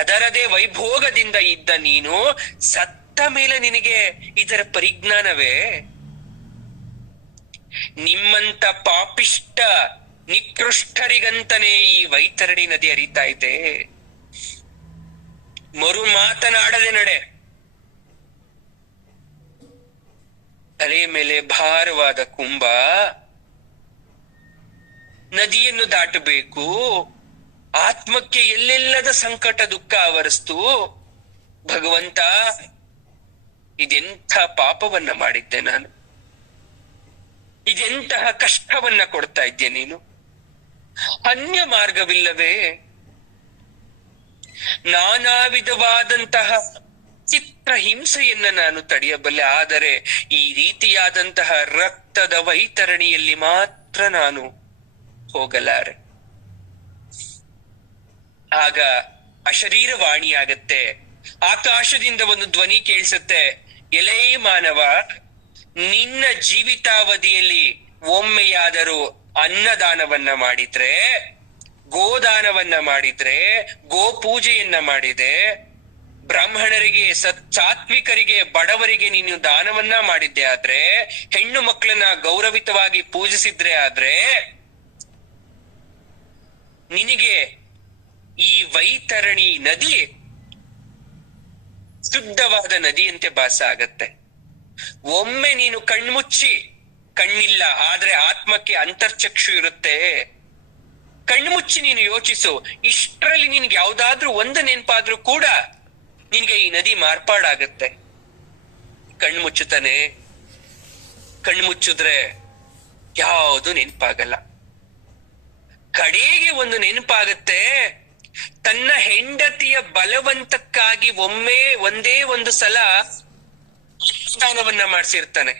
ಎದರದೆ ವೈಭೋಗದಿಂದ ಇದ್ದ ನೀನು, ಸತ್ತ ಮೇಲೆ ನಿನಗೆ ಇದರ ಪರಿಜ್ಞಾನವೇ? ನಿಮ್ಮಂತ ಪಾಪಿಷ್ಟ ನಿಕೃಷ್ಟರಿಗಂತನೇ ಈ ವೈತರಣಿ ನದಿ ಹರಿತಾ ಇದೆ. ಮರು ಮಾತನಾಡದೆ ನಡೆ. ತಲೆ ಮೇಲೆ ಭಾರವಾದ ಕುಂಭ, ನದಿಯನ್ನು ದಾಟಬೇಕು. ಆತ್ಮಕ್ಕೆ ಎಲ್ಲೆಲ್ಲದ ಸಂಕಟ ದುಃಖ ಆವರಿಸ್ತು. ಭಗವಂತ, ಇದೆಂಥ ಪಾಪವನ್ನ ಮಾಡಿದ್ದೆ ನಾನು, ಇದೆಂತಹ ಕಷ್ಟವನ್ನ ಕೊಡ್ತಾ ಇದ್ದೆ ನೀನು. ಅನ್ಯ ಮಾರ್ಗವಿಲ್ಲವೇ? ನಾನಾ ವಿಧವಾದಂತಹ ಚಿತ್ರ ಹಿಂಸೆಯನ್ನ ನಾನು ತಡೆಯಬಲ್ಲೆ, ಆದರೆ ಈ ರೀತಿಯಾದಂತಹ ರಕ್ತದ ವೈತರಣಿಯಲ್ಲಿ ಮಾತ್ರ ನಾನು ಹೋಗಲಾರೆ. ಆಗ ಅಶರೀರವಾಣಿಯಾಗತ್ತೆ. ಆಕಾಶದಿಂದ ಒಂದು ಧ್ವನಿ ಕೇಳಿಸುತ್ತೆ, ಎಲೇ ಮಾನವ, ನಿನ್ನ ಜೀವಿತಾವಧಿಯಲ್ಲಿ ಒಮ್ಮೆಯಾದರೂ ಅನ್ನದಾನವನ್ನ ಮಾಡಿದ್ರೆ, ಗೋದಾನವನ್ನ ಮಾಡಿದ್ರೆ, ಗೋ ಪೂಜೆಯನ್ನ ಮಾಡಿದೆ, ಬ್ರಾಹ್ಮಣರಿಗೆ, ಸಾತ್ವಿಕರಿಗೆ, ಬಡವರಿಗೆ ನೀನು ದಾನವನ್ನ ಮಾಡಿದ್ದೆ ಆದ್ರೆ, ಹೆಣ್ಣು ಮಕ್ಕಳನ್ನ ಗೌರವಿತವಾಗಿ ಪೂಜಿಸಿದ್ರೆ ಆದ್ರೆ, ನಿನಗೆ ಈ ವೈತರಣಿ ನದಿ ಶುದ್ಧವಾದ ನದಿಯಂತೆ ಭಾಸ ಆಗತ್ತೆ. ಒಮ್ಮೆ ನೀನು ಕಣ್ಮುಚ್ಚಿ, ಕಣ್ಣಿಲ್ಲ ಆದ್ರೆ ಆತ್ಮಕ್ಕೆ ಅಂತರ್ಚಕ್ಷು ಇರುತ್ತೆ, ಕಣ್ಮುಚ್ಚಿ ನೀನು ಯೋಚಿಸು. ಇಷ್ಟರಲ್ಲಿ ನಿನ್ಗೆ ಯಾವ್ದಾದ್ರೂ ಒಂದು ನೆನಪಾದ್ರೂ ಕೂಡ ನಿನ್ಗೆ ಈ ನದಿ ಮಾರ್ಪಾಡಾಗತ್ತೆ. ಕಣ್ಮುಚ್ಚುತ್ತಾನೆ, ಕಣ್ಮುಚ್ಚಿದ್ರೆ ಯಾವುದು ನೆನಪಾಗಲ್ಲ. ಕಡೆಗೆ ಒಂದು ನೆನಪಾಗತ್ತೆ, ತನ್ನ ಹೆಂಡತಿಯ ಬಲವಂತಕ್ಕಾಗಿ ಒಂದೇ ಒಂದು ಸಲ ಸ್ನಾನವನ್ನ ಮಾಡಿಸಿರ್ತಾನೆ.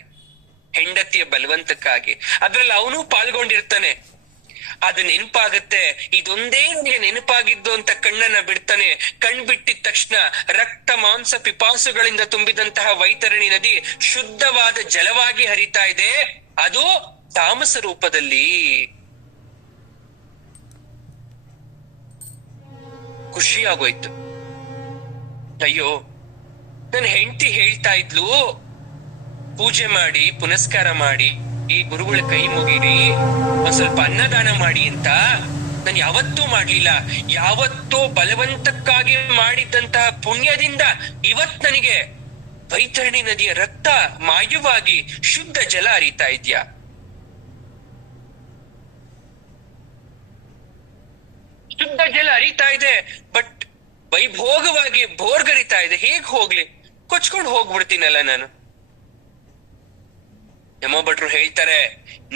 ಹೆಂಡತಿಯ ಬಲವಂತಕ್ಕಾಗಿ ಅದ್ರಲ್ಲಿ ಅವನು ಪಾಲ್ಗೊಂಡಿರ್ತಾನೆ. ಅದು ನೆನಪಾಗತ್ತೆ. ಇದೊಂದೇ ನನಗೆ ನೆನಪಾಗಿದ್ದು ಅಂತ ಕಣ್ಣನ್ನ ಬಿಡ್ತಾನೆ. ಕಣ್ ಬಿಟ್ಟಿದ ತಕ್ಷಣ ರಕ್ತ ಮಾಂಸ ಪಿಪಾಸುಗಳಿಂದ ತುಂಬಿದಂತಹ ವೈತರಣಿ ನದಿ ಶುದ್ಧವಾದ ಜಲವಾಗಿ ಹರಿತಾ ಇದೆ. ಅದು ತಾಮಸ ರೂಪದಲ್ಲಿ. ಖುಷಿ ಆಗೋಯ್ತು. ಅಯ್ಯೋ, ನನ್ನ ಹೆಂಡತಿ ಹೇಳ್ತಾ ಇದ್ಲು, ಪೂಜೆ ಮಾಡಿ ಪುನಸ್ಕಾರ ಮಾಡಿ ಈ ಗುರುಗಳ ಕೈ ಮುಗಿರಿ, ಒಂದ್ ಸ್ವಲ್ಪ ಅನ್ನದಾನ ಮಾಡಿ ಅಂತ. ನಾನು ಯಾವತ್ತೂ ಮಾಡ್ಲಿಲ್ಲ. ಯಾವತ್ತೋ ಬಲವಂತಕ್ಕಾಗಿ ಮಾಡಿದ್ದಂತಹ ಪುಣ್ಯದಿಂದ ಇವತ್ ನನಗೆ ವೈತರಣಿ ನದಿಯ ರಕ್ತ ಮಾಯವಾಗಿ ಶುದ್ಧ ಜಲ ಹರಿತಾ ಇದ್ಯಾ. ಶುದ್ಧ ಜಲ ಹರಿತಾ ಇದೆ, ಬಟ್ ವೈಭೋಗವಾಗಿ ಬೋರ್ಗರಿತಾ ಇದೆ. ಹೇಗ್ ಹೋಗ್ಲಿ? ಕೊಚ್ಕೊಂಡು ಹೋಗ್ಬಿಡ್ತೀನಲ್ಲ ನಾನು. ಯಮಭಟ್ರು ಹೇಳ್ತಾರೆ,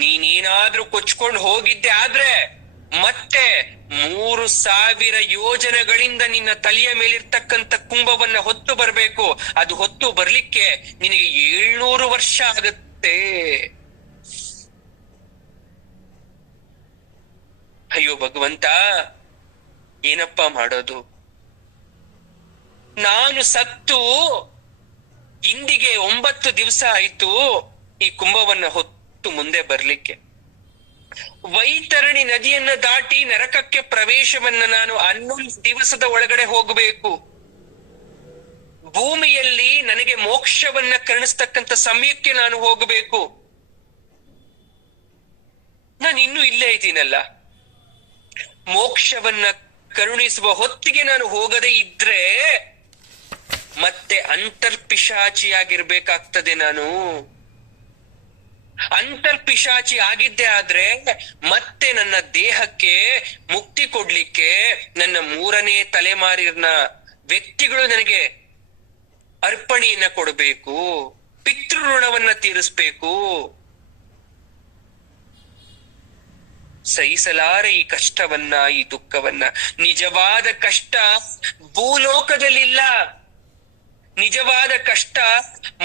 ನೀನೇನಾದ್ರೂ ಕೊಚ್ಕೊಂಡು ಹೋಗಿದ್ದೆ ಆದ್ರೆ ಮತ್ತೆ 3000 ಯೋಜನೆಗಳಿಂದ ನಿನ್ನ ತಲೆಯ ಮೇಲಿರ್ತಕ್ಕಂಥ ಕುಂಭವನ್ನ ಹೊತ್ತು ಬರ್ಬೇಕು. ಅದು ಹೊತ್ತು ಬರ್ಲಿಕ್ಕೆ ನಿನಗೆ 700 ವರ್ಷ ಆಗತ್ತೆ. ಅಯ್ಯೋ ಭಗವಂತ, ಏನಪ್ಪ ಮಾಡೋದು? ನಾನು ಸತ್ತು ಇಂದಿಗೆ 9 ದಿವಸ ಆಯ್ತು ಈ ಕುಂಭವನ್ನ ಹೊತ್ತು ಮುಂದೆ ಬರ್ಲಿಕ್ಕೆ. ವೈತರಣಿ ನದಿಯನ್ನ ದಾಟಿ ನರಕಕ್ಕೆ ಪ್ರವೇಶವನ್ನ ನಾನು 11 ದಿವಸದ ಒಳಗಡೆ ಹೋಗಬೇಕು. ಭೂಮಿಯಲ್ಲಿ ನನಗೆ ಮೋಕ್ಷವನ್ನ ಕರುಣಿಸ್ತಕ್ಕಂಥ ಸಮಯಕ್ಕೆ ನಾನು ಹೋಗಬೇಕು. ನಾನು ಇನ್ನೂ ಇಲ್ಲೇ ಇದ್ದೀನಲ್ಲ. ಮೋಕ್ಷವನ್ನ ಕರುಣಿಸುವ ಹೊತ್ತಿಗೆ ನಾನು ಹೋಗದೆ ಇದ್ರೆ ಮತ್ತೆ ಅಂತರ್ಪಿಶಾಚಿಯಾಗಿರ್ಬೇಕಾಗ್ತದೆ ನಾನು. ಅಂತರ್ಪಿಶಾಚಿ ಆಗಿದ್ದೆ ಆದ್ರೆ ಮತ್ತೆ ನನ್ನ ದೇಹಕ್ಕೆ ಮುಕ್ತಿ ಕೊಡ್ಲಿಕ್ಕೆ ನನ್ನ 3ನೇ ತಲೆಮಾರಿನ ವ್ಯಕ್ತಿಗಳು ನನಗೆ ಅರ್ಪಣೆಯನ್ನ ಕೊಡಬೇಕು, ಪಿತೃ ಋಣವನ್ನ ತೀರಿಸ್ಬೇಕು. ಸಹಿಸಲಾರೆ ಈ ಕಷ್ಟವನ್ನ, ಈ ದುಃಖವನ್ನ. ನಿಜವಾದ ಕಷ್ಟ ಭೂಲೋಕದಲ್ಲಿಲ್ಲ, ನಿಜವಾದ ಕಷ್ಟ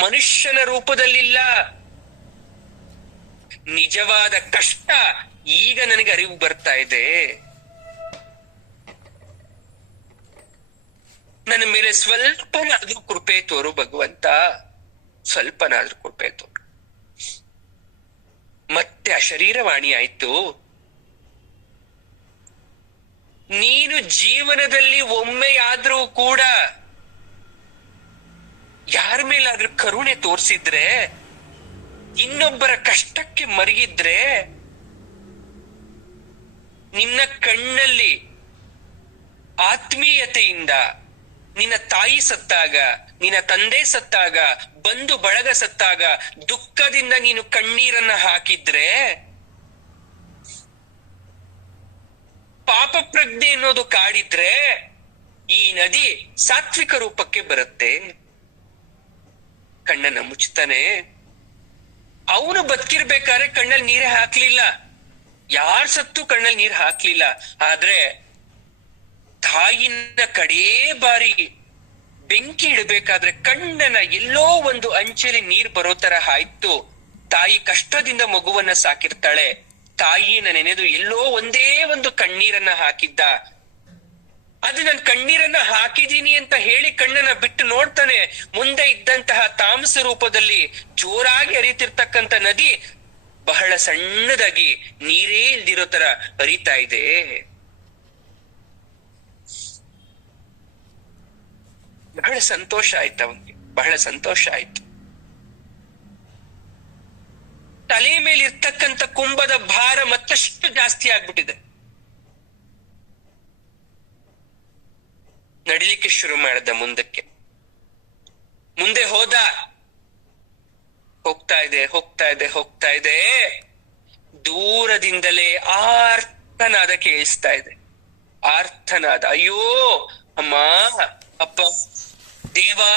ಮನುಷ್ಯನ ರೂಪದಲ್ಲಿಲ್ಲ. ನಿಜವಾದ ಕಷ್ಟ ಈಗ ನನಗೆ ಅರಿವು ಬರ್ತಾ ಇದೆ. ನನ್ನ ಮೇಲೆ ಸ್ವಲ್ಪನಾದ್ರೂ ಕೃಪೆ ತೋರು ಭಗವಂತ, ಸ್ವಲ್ಪನಾದ್ರೂ ಕೃಪೆ ತೋರು. ಮತ್ತೆ ಅಶರೀರವಾಣಿ ಆಯ್ತು. ನೀನು ಜೀವನದಲ್ಲಿ ಒಮ್ಮೆಯಾದ್ರೂ ಕೂಡ ಯಾರ ಮೇಲಾದ್ರೂ ಕರುಣೆ ತೋರಿಸಿದ್ರೆ, ಇನ್ನೊಬ್ಬರ ಕಷ್ಟಕ್ಕೆ ಮರಗಿದ್ರೆ, ನಿನ್ನ ಕಣ್ಣಲ್ಲಿ ಆತ್ಮೀಯತೆಯಿಂದ ನಿನ್ನ ತಾಯಿ ಸತ್ತಾಗ, ನಿನ್ನ ತಂದೆ ಸತ್ತಾಗ, ಬಂಧು ಬಳಗ ಸತ್ತಾಗ ದುಃಖದಿಂದ ನೀನು ಕಣ್ಣೀರನ್ನ ಹಾಕಿದ್ರೆ, ಪಾಪ ಪ್ರಜ್ಞೆ ಅನ್ನೋದು ಕಾಡಿದ್ರೆ ಈ ನದಿ ಸಾತ್ವಿಕ ರೂಪಕ್ಕೆ ಬರುತ್ತೆ. ಕಣ್ಣನ್ನ ಮುಚ್ತಾನೆ. ಅವನು ಬದುಕಿರ್ಬೇಕಾದ್ರೆ ಕಣ್ಣಲ್ಲಿ ನೀರೇ ಹಾಕ್ಲಿಲ್ಲ, ಯಾರ್ ಸತ್ತು ಕಣ್ಣಲ್ಲಿ ನೀರ್ ಹಾಕ್ಲಿಲ್ಲ. ಆದ್ರೆ ತಾಯಿನ ಕಡೇ ಬಾರಿ ಬೆಂಕಿ ಇಡಬೇಕಾದ್ರೆ ಕಣ್ಣನ ಎಲ್ಲೋ ಒಂದು ಅಂಚೆಲಿ ನೀರ್ ಬರೋ ತರ ಆಯ್ತು. ತಾಯಿ ಕಷ್ಟದಿಂದ ಮಗುವನ್ನ ಸಾಕಿರ್ತಾಳೆ, ತಾಯಿನ ನೆನೆದು ಎಲ್ಲೋ ಒಂದೇ ಒಂದು ಕಣ್ಣೀರನ್ನ ಹಾಕಿದ್ದ. ಅದು ನಾನು ಕಣ್ಣೀರನ್ನ ಹಾಕಿದೀನಿ ಅಂತ ಹೇಳಿ ಕಣ್ಣನ್ನ ಬಿಟ್ಟು ನೋಡ್ತಾನೆ. ಮುಂದೆ ಇದ್ದಂತಹ ತಾಮಸ ರೂಪದಲ್ಲಿ ಜೋರಾಗಿ ಹರಿತಿರ್ತಕ್ಕಂಥ ನದಿ ಬಹಳ ಸಣ್ಣದಾಗಿ ನೀರೇ ಇಲ್ದಿರೋ ತರ ಹರಿತಾ ಇದೆ. ಬಹಳ ಸಂತೋಷ ಆಯ್ತು ಅವನಿಗೆ, ಬಹಳ ಸಂತೋಷ ಆಯ್ತು. ತಲೆ ಮೇಲೆ ಇರ್ತಕ್ಕಂಥ ಕುಂಭದ ಭಾರ ಮತ್ತಷ್ಟು ಜಾಸ್ತಿ ಆಗ್ಬಿಟ್ಟಿದೆ. ನಡಿಲಿಕ್ಕೆ ಶುರು ಮಾಡ್ದ. ಮುಂದೆ ಹೋದ. ಹೋಗ್ತಾ ಇದೆ. ದೂರದಿಂದಲೇ ಆರ್ತನಾದ ಕೇಳಿಸ್ತಾ ಇದೆ. ಆರ್ತನಾದ, ಅಯ್ಯೋ ಅಮ್ಮ, ಅಪ್ಪ, ದೇವಾ.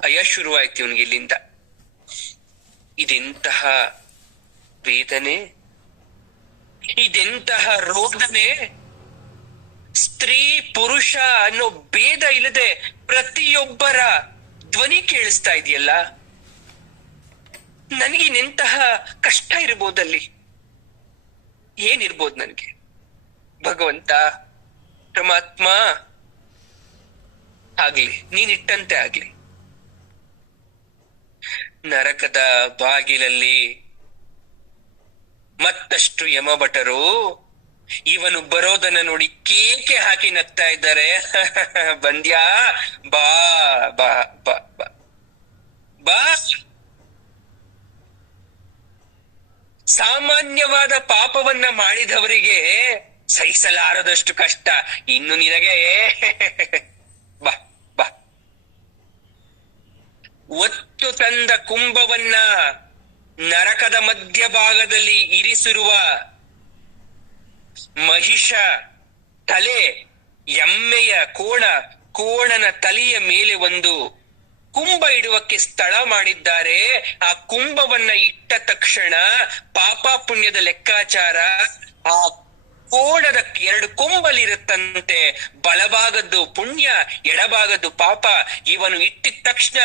ಭಯ ಶುರುವಾಯ್ತು ಇವನ್ಗೆ ಇಲ್ಲಿಂದ. ಇದೆಂತಹ ವೇದನೆ, ಇದೆಂತಹ ರೋದನೆ. ಸ್ತ್ರೀ ಪುರುಷ ಅನ್ನೋ ಭೇದ ಇಲ್ಲದೆ ಪ್ರತಿಯೊಬ್ಬರ ಧ್ವನಿ ಕೇಳಿಸ್ತಾ ಇದೆಯಲ್ಲ. ನನಗಿನೆಂತಹ ಕಷ್ಟ ಇರ್ಬೋದಲ್ಲಿ, ಏನಿರ್ಬೋದು ನನ್ಗೆ? ಭಗವಂತ, ಪರಮಾತ್ಮ, ಆಗ್ಲಿ, ನೀನಿಟ್ಟಂತೆ ಆಗ್ಲಿ. ನರಕದ ಬಾಗಿಲಲ್ಲಿ ಮತ್ತಷ್ಟು ಯಮಭಟರು ಇವನು ಬರೋದನ್ನ ನೋಡಿ ಕೇಕೆ ಹಾಕಿ ನಗ್ತಾ ಇದ್ದಾರೆ. ಬಂದ್ಯಾ, ಬಾ ಬಾ ಬಾ ಬಾ ಬಾ. ಸಾಮಾನ್ಯವಾದ ಪಾಪವನ್ನ ಮಾಡಿದವರಿಗೆ ಸಹಿಸಲಾರದಷ್ಟು ಕಷ್ಟ, ಇನ್ನು ನಿನಗೆ ಬಾ ಬಾ. ಒತ್ತು ತಂದ ಕುಂಭವನ್ನ ನರಕದ ಮಧ್ಯಭಾಗದಲ್ಲಿ ಇರಿಸಿರುವ ಮಹಿಷ ತಲೆ, ಎಮ್ಮೆಯ ಕೋಣನ ತಲೆಯ ಮೇಲೆ ಒಂದು ಕುಂಭ ಇಡುವಕ್ಕೆ ಸ್ಥಳ ಮಾಡಿದ್ದಾರೆ. ಆ ಕುಂಭವನ್ನ ಇಟ್ಟ ತಕ್ಷಣ ಪಾಪ ಪುಣ್ಯದ ಲೆಕ್ಕಾಚಾರ, ಆ ಕೋಣದ 2 ಕೊಂಬಲಿರುತ್ತಂತೆ. ಬಲಭಾಗದ್ದು ಪುಣ್ಯ, ಎಡಭಾಗದ್ದು ಪಾಪ. ಇವನು ಇಟ್ಟಿದ ತಕ್ಷಣ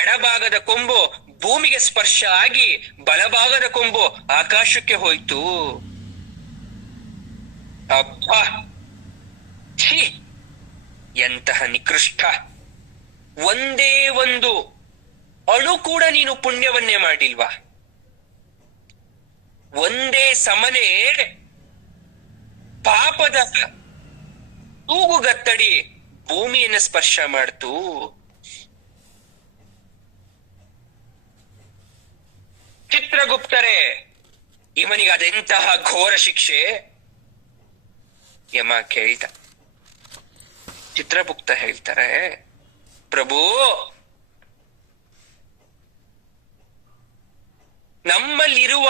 ಎಡಭಾಗದ ಕೊಂಬು ಭೂಮಿಗೆ ಸ್ಪರ್ಶ ಆಗಿ ಬಲಭಾಗದ ಕೊಂಬು ಆಕಾಶಕ್ಕೆ ಹೋಯ್ತು. ಅಬ್ಬಾ, ಛೀ, ಎಂತಹ ನಿಕೃಷ್ಟ. ಒಂದೇ ಒಂದು ಅಣು ಕೂಡ ನೀನು ಪುಣ್ಯವನ್ನೇ ಮಾಡಿಲ್ವಾ? ಒಂದೇ ಸಮನೆ ಪಾಪದ ತೂಗುಗತ್ತಡಿ ಭೂಮಿಯನ್ನು ಸ್ಪರ್ಶ ಮಾಡ್ತು. ಚಿತ್ರಗುಪ್ತರೇ, ಇವನಿಗೆ ಅದೆಂತಹ ಘೋರ ಶಿಕ್ಷೆ? ಯಮ ಕೇಳಿದ. ಚಿತ್ರಗುಪ್ತ ಹೇಳ್ತಾರೆ, ಪ್ರಭು, ನಮ್ಮಲ್ಲಿರುವ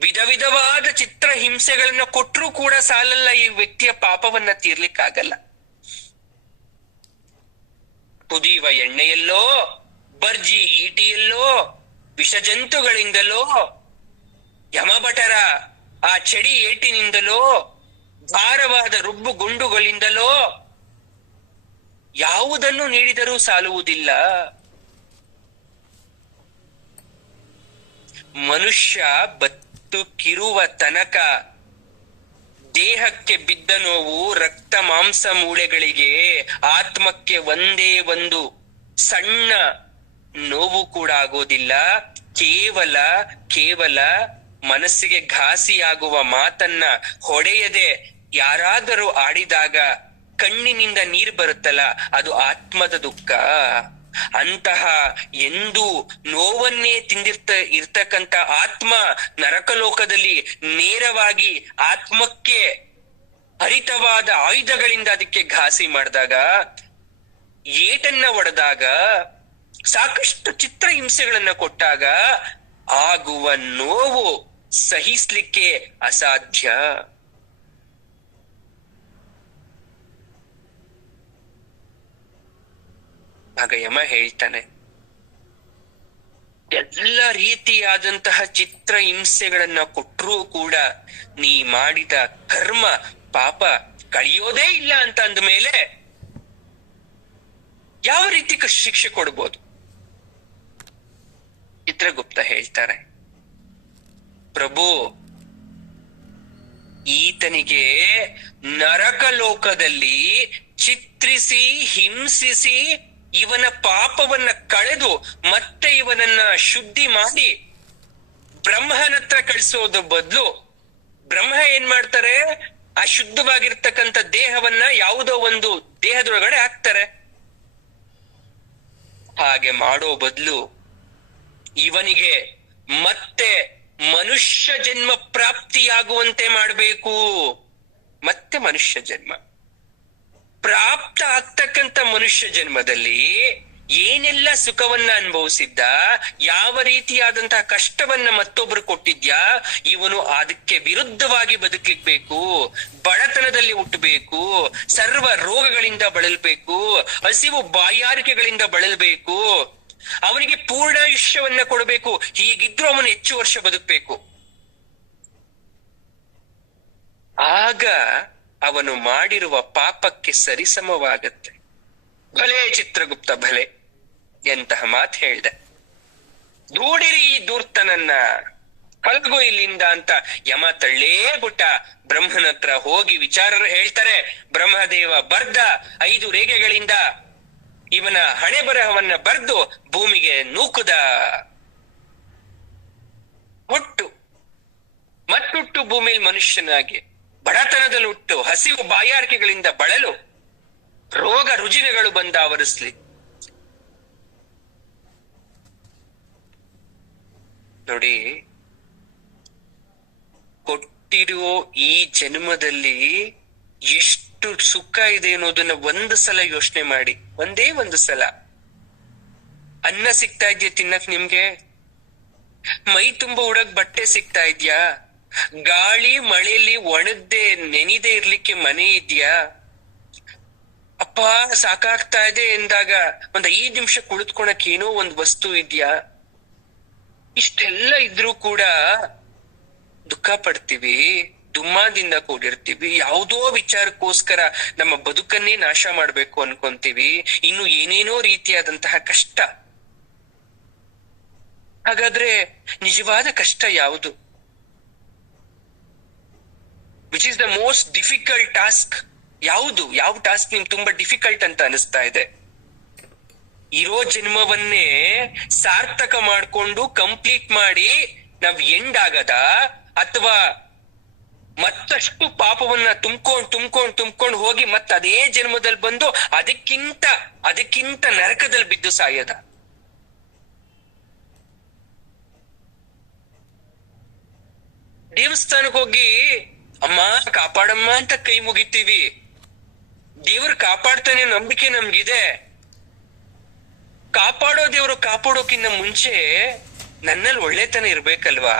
ವಿಧ ವಿಧವಾದ ಚಿತ್ರ ಹಿಂಸೆಗಳನ್ನ ಕೊಟ್ಟರೂ ಕೂಡ ಸಾಲಲ್ಲ ಈ ವ್ಯಕ್ತಿಯ ಪಾಪವನ್ನ ತೀರ್ಲಿಕ್ಕಾಗಲ್ಲ. ಕುದಿಯುವ ಎಣ್ಣೆಯಲ್ಲೋ, ಬರ್ಜಿ ಈಟಿಯಲ್ಲೋ, ವಿಷಜಂತುಗಳಿಂದಲೋ, ಯಮಭಟರ ಆ ಚಡಿ ಏಟಿನಿಂದಲೋ, ಭಾರವಾದ ರುಬ್ಬು ಗುಂಡುಗಳಿಂದಲೋ ಯಾವುದನ್ನು ನೀಡಿದರೂ ಸಾಲುವುದಿಲ್ಲ. ಮನುಷ್ಯ ಬದುಕಿರುವ ತನಕ ದೇಹಕ್ಕೆ ಬಿದ್ದ ನೋವು ರಕ್ತ ಮಾಂಸ ಮೂಳೆಗಳಿಗೆ, ಆತ್ಮಕ್ಕೆ ಒಂದೇ ಒಂದು ಸಣ್ಣ ನೋವು ಕೂಡ ಆಗೋದಿಲ್ಲ. ಕೇವಲ ಮನಸ್ಸಿಗೆ ಘಾಸಿಯಾಗುವ ಮಾತನ್ನ ಹೊಡೆಯದೆ ಯಾರಾದರೂ ಆಡಿದಾಗ ಕಣ್ಣಿನಿಂದ ನೀರು ಬರುತ್ತಲ್ಲ, ಅದು ಆತ್ಮದ ದುಃಖ. ಅಂತಹ ಎಂದೂ ನೋವನ್ನೇ ಇರ್ತಕ್ಕಂಥ ಆತ್ಮ ನರಕಲೋಕದಲ್ಲಿ ನೇರವಾಗಿ ಆತ್ಮಕ್ಕೆ ಹರಿತವಾದ ಆಯುಧಗಳಿಂದ ಅದಕ್ಕೆ ಘಾಸಿ ಮಾಡಿದಾಗ, ಏಟನ್ನ ಒಡೆದಾಗ, ಸಾಕಷ್ಟು ಚಿತ್ರ ಹಿಂಸೆಗಳನ್ನ ಕೊಟ್ಟಾಗ ಆಗುವ ನೋವು ಸಹಿಸ್ಲಿಕ್ಕೆ ಅಸಾಧ್ಯ. ಆಗ ಯಮ ಹೇಳ್ತಾನೆ, ಎಲ್ಲ ರೀತಿಯಾದಂತಹ ಚಿತ್ರ ಹಿಂಸೆಗಳನ್ನ ಕೊಟ್ಟರೂ ಕೂಡ ನೀ ಮಾಡಿದ ಕರ್ಮ ಪಾಪ ಕಳಿಯೋದೇ ಇಲ್ಲ ಅಂತ ಅಂದ್ಮೇಲೆ ಯಾವ ರೀತಿ ಶಿಕ್ಷೆ ಕೊಡ್ಬೋದು? ಚಿತ್ರಗುಪ್ತ ಹೇಳ್ತಾರೆ, ಪ್ರಭು, ಈತನಿಗೆ ನರಕ ಲೋಕದಲ್ಲಿ ಚಿತ್ರಿಸಿ ಹಿಂಸಿಸಿ ಇವನ ಪಾಪವನ್ನ ಕಳೆದು ಮತ್ತೆ ಇವನನ್ನ ಶುದ್ಧಿ ಮಾಡಿ ಬ್ರಹ್ಮನತ್ರ ಕಳಿಸೋದು ಬದಲು ಬ್ರಹ್ಮ ಏನ್ ಮಾಡ್ತಾರೆ, ಆ ಶುದ್ಧವಾಗಿರ್ತಕ್ಕಂಥ ದೇಹವನ್ನ ಯಾವುದೋ ಒಂದು ದೇಹದೊಳಗಡೆ ಹಾಕ್ತಾರೆ. ಹಾಗೆ ಮಾಡೋ ಬದಲು ಇವನಿಗೆ ಮತ್ತೆ ಮನುಷ್ಯ ಜನ್ಮ ಪ್ರಾಪ್ತಿಯಾಗುವಂತೆ ಮಾಡಬೇಕು. ಮತ್ತೆ ಮನುಷ್ಯ ಜನ್ಮ ಪ್ರಾಪ್ತ ಆಗ್ತಕ್ಕಂಥ ಮನುಷ್ಯ ಜನ್ಮದಲ್ಲಿ ಏನೆಲ್ಲ ಸುಖವನ್ನ ಅನುಭವಿಸಿದ್ದ, ಯಾವ ರೀತಿಯಾದಂತಹ ಕಷ್ಟವನ್ನ ಮತ್ತೊಬ್ರು ಕೊಟ್ಟಿದ್ಯಾ, ಇವನು ಅದಕ್ಕೆ ವಿರುದ್ಧವಾಗಿ ಬದುಕಲಿಕ್ಬೇಕು, ಬಡತನದಲ್ಲಿ ಹುಟ್ಟಬೇಕು, ಸರ್ವ ರೋಗಗಳಿಂದ ಬಳಲ್ಬೇಕು, ಹಸಿವು ಬಾಯಾರಿಕೆಗಳಿಂದ ಬಳಲ್ಬೇಕು, ಅವನಿಗೆ ಪೂರ್ಣಾಯುಷ್ಯವನ್ನ ಕೊಡಬೇಕು. ಹೀಗಿದ್ರು ಅವನು ಹೆಚ್ಚು ವರ್ಷ ಬದುಕಬೇಕು. ಆಗ ಅವನು ಮಾಡಿರುವ ಪಾಪಕ್ಕೆ ಸರಿಸಮವಾಗತ್ತೆ. ಭಲೆ ಚಿತ್ರಗುಪ್ತ ಭಲೆ, ಎಂತಹ ಮಾತು ಹೇಳ್ದೆ. ದೂಡಿರಿ ಈ ದೂರ್ತನನ್ನ, ಕಳಗು ಇಲ್ಲಿಂದ ಅಂತ ಯಮ ತಳ್ಳೇ ಬಿಟ್ಟ. ಬ್ರಹ್ಮನ ಹತ್ರ ಹೋಗಿ ವಿಚಾರರು ಹೇಳ್ತಾರೆ, ಬ್ರಹ್ಮದೇವ ಬರ್ದ 5 ರೇಖೆಗಳಿಂದ ಇವನ ಹಣೆ ಬರಹವನ್ನ ಬರೆದು ಭೂಮಿಗೆ ನೂಕುದ. ಮಟ್ಟುಟ್ಟು ಭೂಮಿಲಿ ಮನುಷ್ಯನಾಗಿ ಬಡತನದಲ್ಲಿ ಹುಟ್ಟು ಹಸಿವು ಬಾಯಾರಿಕೆಗಳಿಂದ ಬಳಲು ರೋಗ ರುಜಿನಗಳು ಬಂದ ಆವರಿಸ್ಲಿ. ನೋಡಿ, ಕೊಟ್ಟಿರೋ ಈ ಜನ್ಮದಲ್ಲಿ ಎಷ್ಟು ಸುಖ ಇದೆ ಅನ್ನೋದನ್ನ ಒಂದು ಸಲ ಯೋಚನೆ ಮಾಡಿ. ಒಂದೇ ಒಂದು ಸಲ ಅನ್ನ ಸಿಗ್ತಾ ಇದ್ಯಾ ತಿನ್ನಕ್ ನಿಮ್ಗೆ? ಮೈ ತುಂಬ ಉಡಕ್ ಬಟ್ಟೆ ಸಿಗ್ತಾ ಇದ್ಯಾ? ಗಾಳಿ ಮಳೆಯಲ್ಲಿ ಒಣಗ್ದೆ ನೆನಿದೆ ಇರ್ಲಿಕ್ಕೆ ಮನೆ ಇದ್ಯಾ? ಅಪ್ಪ ಸಾಕಾಗ್ತಾ ಇದೆ ಎಂದಾಗ ಒಂದ್ 5 ನಿಮಿಷ ಕುಳಿತುಕೊಳಕ್ ಏನೋ ಒಂದ್ ವಸ್ತು ಇದ್ಯಾ? ಇಷ್ಟೆಲ್ಲ ಇದ್ರೂ ಕೂಡ ದುಃಖ ಪಡ್ತೀವಿ, ದುಮ್ಮಾದಿಂದ ಕೂಡಿರ್ತೀವಿ, ಯಾವುದೋ ವಿಚಾರಕ್ಕೋಸ್ಕರ ನಮ್ಮ ಬದುಕನ್ನೇ ನಾಶ ಮಾಡ್ಬೇಕು ಅನ್ಕೊಂತೀವಿ, ಇನ್ನು ಏನೇನೋ ರೀತಿಯಾದಂತಹ ಕಷ್ಟ. ಹಾಗಾದ್ರೆ ನಿಜವಾದ ಕಷ್ಟ ಯಾವುದು? Which is the most difficult task? ಯಾವ ಟಾಸ್ಕ್ ನಿಮ್ಗೆ ತುಂಬಾ ಡಿಫಿಕಲ್ಟ್ ಅಂತ ಅನಿಸ್ತಾ ಇದೆ? ಇರೋ ಜನ್ಮವನ್ನೇ ಸಾರ್ಥಕ ಮಾಡ್ಕೊಂಡು ಕಂಪ್ಲೀಟ್ ಮಾಡಿ ನಾವ್ ಎಂಡ್ ಆಗದ, ಅಥವಾ ಮತ್ತಷ್ಟು ಪಾಪವನ್ನ ತುಂಬ್ಕೊಂಡ್ ಹೋಗಿ ಮತ್ತ ಅದೇ ಜನ್ಮದಲ್ಲಿ ಬಂದು ಅದಕ್ಕಿಂತ ನರಕದಲ್ಲಿ ಬಿದ್ದು ಸಾಯದ? ದೇವಸ್ಥಾನಕ್ಕೆ ಹೋಗಿ ಅಮ್ಮ ಕಾಪಾಡಮ್ಮ ಅಂತ ಕೈ ಮುಗಿತೀವಿ. ದೇವ್ರು ಕಾಪಾಡ್ತಾನೆ ನಂಬಿಕೆ ನಮ್ಗಿದೆ. ಕಾಪಾಡೋ ದೇವ್ರು ಕಾಪಾಡೋಕಿನ್ನ ಮುಂಚೆ ನನ್ನಲ್ಲಿ ಒಳ್ಳೆತನ ಇರ್ಬೇಕಲ್ವಾ?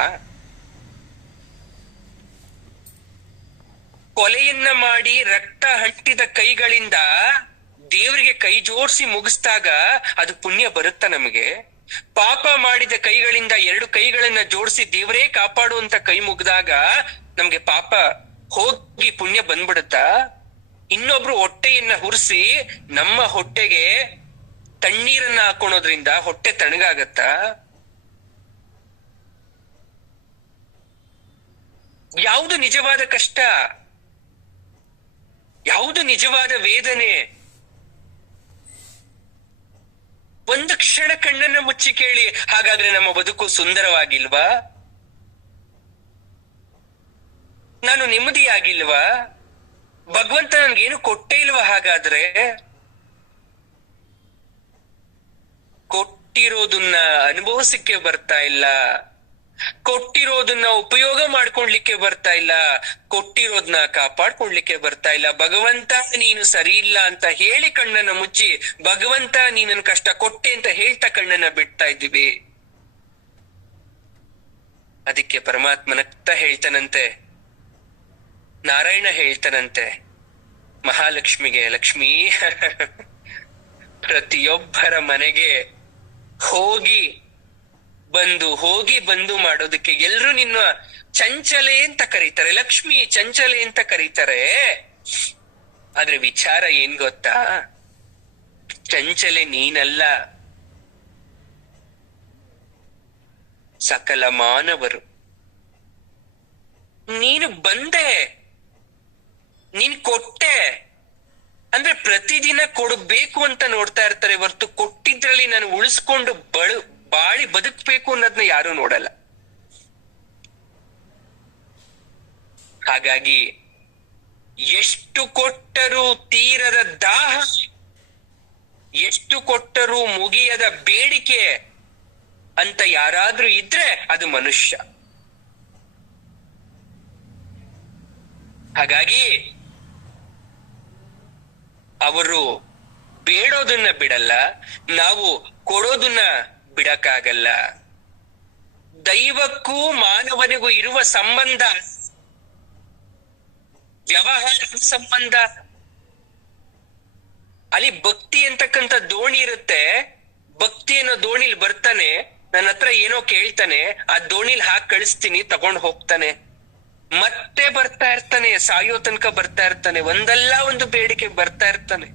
ಕೊಲೆಯನ್ನ ಮಾಡಿ ರಕ್ತ ಹಟ್ಟಿದ ಕೈಗಳಿಂದ ದೇವರಿಗೆ ಕೈ ಜೋಡಿಸಿ ಮುಗಿಸ್ದಾಗ ಅದು ಪುಣ್ಯ ಬರುತ್ತಾ ನಮಗೆ? ಪಾಪ ಮಾಡಿದ ಕೈಗಳಿಂದ ಎರಡು ಕೈಗಳನ್ನ ಜೋಡಿಸಿ ದೇವರೇ ಕಾಪಾಡುವಂತ ಕೈ ಮುಗ್ದಾಗ ನಮ್ಗೆ ಪಾಪ ಹೋಗಿ ಪುಣ್ಯ ಬಂದ್ಬಿಡುತ್ತಾ? ಇನ್ನೊಬ್ರು ಹೊಟ್ಟೆಯನ್ನ ಹುರಿಸಿ ನಮ್ಮ ಹೊಟ್ಟೆಗೆ ತಣ್ಣೀರನ್ನ ಹಾಕೊಳೋದ್ರಿಂದ ಹೊಟ್ಟೆ ತಣ್ಣಗಾಗತ್ತಾ? ಯಾವುದು ನಿಜವಾದ ಕಷ್ಟ? ಯಾವುದು ನಿಜವಾದ ವೇದನೆ? ಒಂದು ಕ್ಷಣ ಕಣ್ಣನ್ನ ಮುಚ್ಚಿ ಕೇಳಿ, ಹಾಗಾದ್ರೆ ನಮ್ಮ ಬದುಕು ಸುಂದರವಾಗಿಲ್ವಾ? ನಾನು ನೆಮ್ಮದಿಯಾಗಿಲ್ವಾ? ಭಗವಂತ ನನ್ಗೇನು ಕೊಟ್ಟೇ ಇಲ್ವಾ? ಹಾಗಾದ್ರೆ ಕೊಟ್ಟಿರೋದನ್ನ ಅನುಭವಿಸಕ್ಕೆ ಬರ್ತಾ ಇಲ್ಲ, ಕೊಟ್ಟಿರೋದನ್ನ ಉಪಯೋಗ ಮಾಡ್ಕೊಳ್ಲಿಕ್ಕೆ ಬರ್ತಾ ಇಲ್ಲ, ಕೊಟ್ಟಿರೋದನ್ನ ಕಾಪಾಡ್ಕೊಳ್ಲಿಕ್ಕೆ ಬರ್ತಾ ಇಲ್ಲ. ಭಗವಂತ ನೀನು ಸರಿ ಇಲ್ಲ ಅಂತ ಹೇಳಿ ಕಣ್ಣನ್ನ ಮುಚ್ಚಿ, ಭಗವಂತ ನೀನನ್ ಕಷ್ಟ ಕೊಟ್ಟೆ ಅಂತ ಹೇಳ್ತಾ ಕಣ್ಣನ್ನ ಬಿಡ್ತಾ ಇದ್ದೀವಿ. ಅದಕ್ಕೆ ಪರಮಾತ್ಮನತ್ತ ಹೇಳ್ತಾನಂತೆ, ನಾರಾಯಣ ಹೇಳ್ತಾನಂತೆ ಮಹಾಲಕ್ಷ್ಮಿಗೆ, ಲಕ್ಷ್ಮೀ ಪ್ರತಿಯೊಬ್ಬರ ಮನೆಗೆ ಹೋಗಿ ಬಂದು ಮಾಡೋದಕ್ಕೆ ಎಲ್ರು ನಿನ್ನ ಚಂಚಲೆ ಅಂತ ಕರೀತಾರೆ, ಲಕ್ಷ್ಮಿ ಚಂಚಲೆ ಅಂತ ಕರೀತಾರೆ. ಆದ್ರೆ ವಿಚಾರ ಏನ್ ಗೊತ್ತಾ? ಚಂಚಲೆ ನೀನಲ್ಲ, ಸಕಲ ಮಾನವರು. ನೀನು ಬಂದೆ, ನೀನ್ ಕೊಟ್ಟೆ ಅಂದ್ರೆ ಪ್ರತಿದಿನ ಕೊಡ್ಬೇಕು ಅಂತ ನೋಡ್ತಾ ಇರ್ತಾರೆ ಹೊರ್ತು ಕೊಟ್ಟಿದ್ರಲ್ಲಿ ನಾನು ಉಳಿಸ್ಕೊಂಡು ಬಾಳಿ ಬದುಕ್ಬೇಕು ಅನ್ನೋದನ್ನ ಯಾರು ನೋಡಲ್ಲ. ಹಾಗಾಗಿ ಎಷ್ಟು ಕೊಟ್ಟರೂ ತೀರದ ದಾಹ, ಎಷ್ಟು ಕೊಟ್ಟರೂ ಮುಗಿಯದ ಬೇಡಿಕೆ ಅಂತ ಯಾರಾದ್ರೂ ಇದ್ರೆ ಅದು ಮನುಷ್ಯ. ಹಾಗಾಗಿ ಅವರು ಬೇಡೋದನ್ನ ಬಿಡಲ್ಲ, ನಾವು ಕೊಡೋದನ್ನ ಬಿಡಕ್ಕಾಗಲ್ಲ. ದೈವಕ್ಕೂ ಮಾನವನಿಗೂ ಇರುವ ಸಂಬಂಧ ವ್ಯವಹಾರದ ಸಂಬಂಧ. ಅಲ್ಲಿ ಭಕ್ತಿ ಅಂತಕ್ಕಂಥ ದೋಣಿ ಇರುತ್ತೆ. ಭಕ್ತಿ ಅನ್ನೋ ದೋಣಿಲ್ ಬರ್ತಾನೆ, ನನ್ನ ಹತ್ರ ಏನೋ ಕೇಳ್ತಾನೆ, ಆ ದೋಣಿಲ್ ಹಾಕಿ ಕಳಿಸ್ತೀನಿ, ತಗೊಂಡ್ ಹೋಗ್ತಾನೆ, ಮತ್ತೆ ಬರ್ತಾ ಇರ್ತಾನೆ, ಸಾಯೋ ತನಕ ಬರ್ತಾ ಇರ್ತಾನೆ, ಒಂದಲ್ಲ ಒಂದು ಬೇಡಿಕೆ ಬರ್ತಾ ಇರ್ತಾನೆ.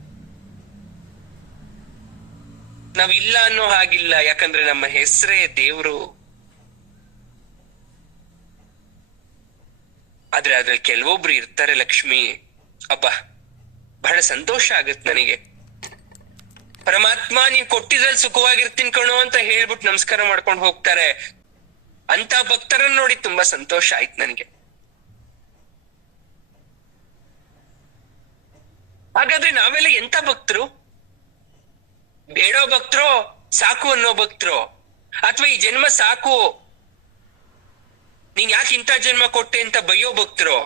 ನಾವಿಲ್ಲ ಅನ್ನೋ ಹಾಗಿಲ್ಲ, ಯಾಕಂದ್ರೆ ನಮ್ಮ ಹೆಸರೇ ದೇವ್ರು. ಆದ್ರೆ ಅದ್ರಲ್ಲಿ ಕೆಲವೊಬ್ರು ಇರ್ತಾರೆ ಲಕ್ಷ್ಮಿ, ಅಬ್ಬಾ ಬಹಳ ಸಂತೋಷ ಆಗತ್ ನನಗೆ. ಪರಮಾತ್ಮ ನೀನ್ ಕೊಟ್ಟಿದ್ರಲ್ಲಿ ಸುಖವಾಗಿರ್ತೀನಿ ಕಣೋ ಅಂತ ಹೇಳ್ಬಿಟ್ಟು ನಮಸ್ಕಾರ ಮಾಡ್ಕೊಂಡು ಹೋಗ್ತಾರೆ. ಅಂತ ಭಕ್ತರನ್ನ ನೋಡಿ ತುಂಬಾ ಸಂತೋಷ ಆಯ್ತು ನನಗೆ. ಹಾಗಾದ್ರೆ ನಾವೆಲ್ಲ ಎಂತ ಭಕ್ತರು? ಬೇಡೋ ಭಕ್ತರೋ, ಸಾಕು ಅನ್ನೋ ಭಕ್ತರೋ, ಅಥವಾ ಈ ಜನ್ಮ ಸಾಕು ನೀನ್ ಯಾಕೆ ಇಂಥ ಜನ್ಮ ಕೊಟ್ಟೆ ಅಂತ ಬಯ್ಯೋ ಭಕ್ತರೋ,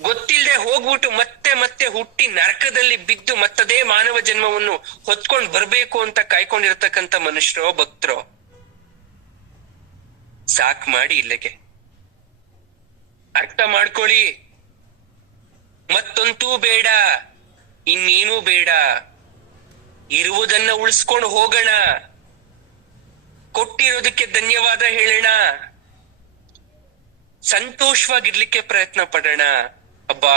ಗೊತ್ತಿಲ್ಲದೆ ಹೋಗ್ಬಿಟ್ಟು ಮತ್ತೆ ಮತ್ತೆ ಹುಟ್ಟಿ ನರಕದಲ್ಲಿ ಬಿದ್ದು ಮತ್ತದೇ ಮಾನವ ಜನ್ಮವನ್ನು ಹೊತ್ಕೊಂಡ್ ಬರ್ಬೇಕು ಅಂತ ಕಾಯ್ಕೊಂಡಿರ್ತಕ್ಕಂಥ ಮನುಷ್ಯರೋ ಭಕ್ತರೋ? ಸಾಕ್ ಮಾಡಿ ಇಲ್ಲಿಗೆ. ಅರ್ಥ ಮಾಡ್ಕೊಳ್ಳಿ, ಮತ್ತೊಂತೂ ಬೇಡ, ಇನ್ನೇನೂ ಬೇಡ, ಇರುವುದನ್ನ ಉಳಿಸ್ಕೊಂಡು ಹೋಗೋಣ, ಕೊಟ್ಟಿರೋದಕ್ಕೆ ಧನ್ಯವಾದ ಹೇಳೋಣ, ಸಂತೋಷವಾಗಿರ್ಲಿಕ್ಕೆ ಪ್ರಯತ್ನ ಪಡೋಣ. ಅಬ್ಬಾ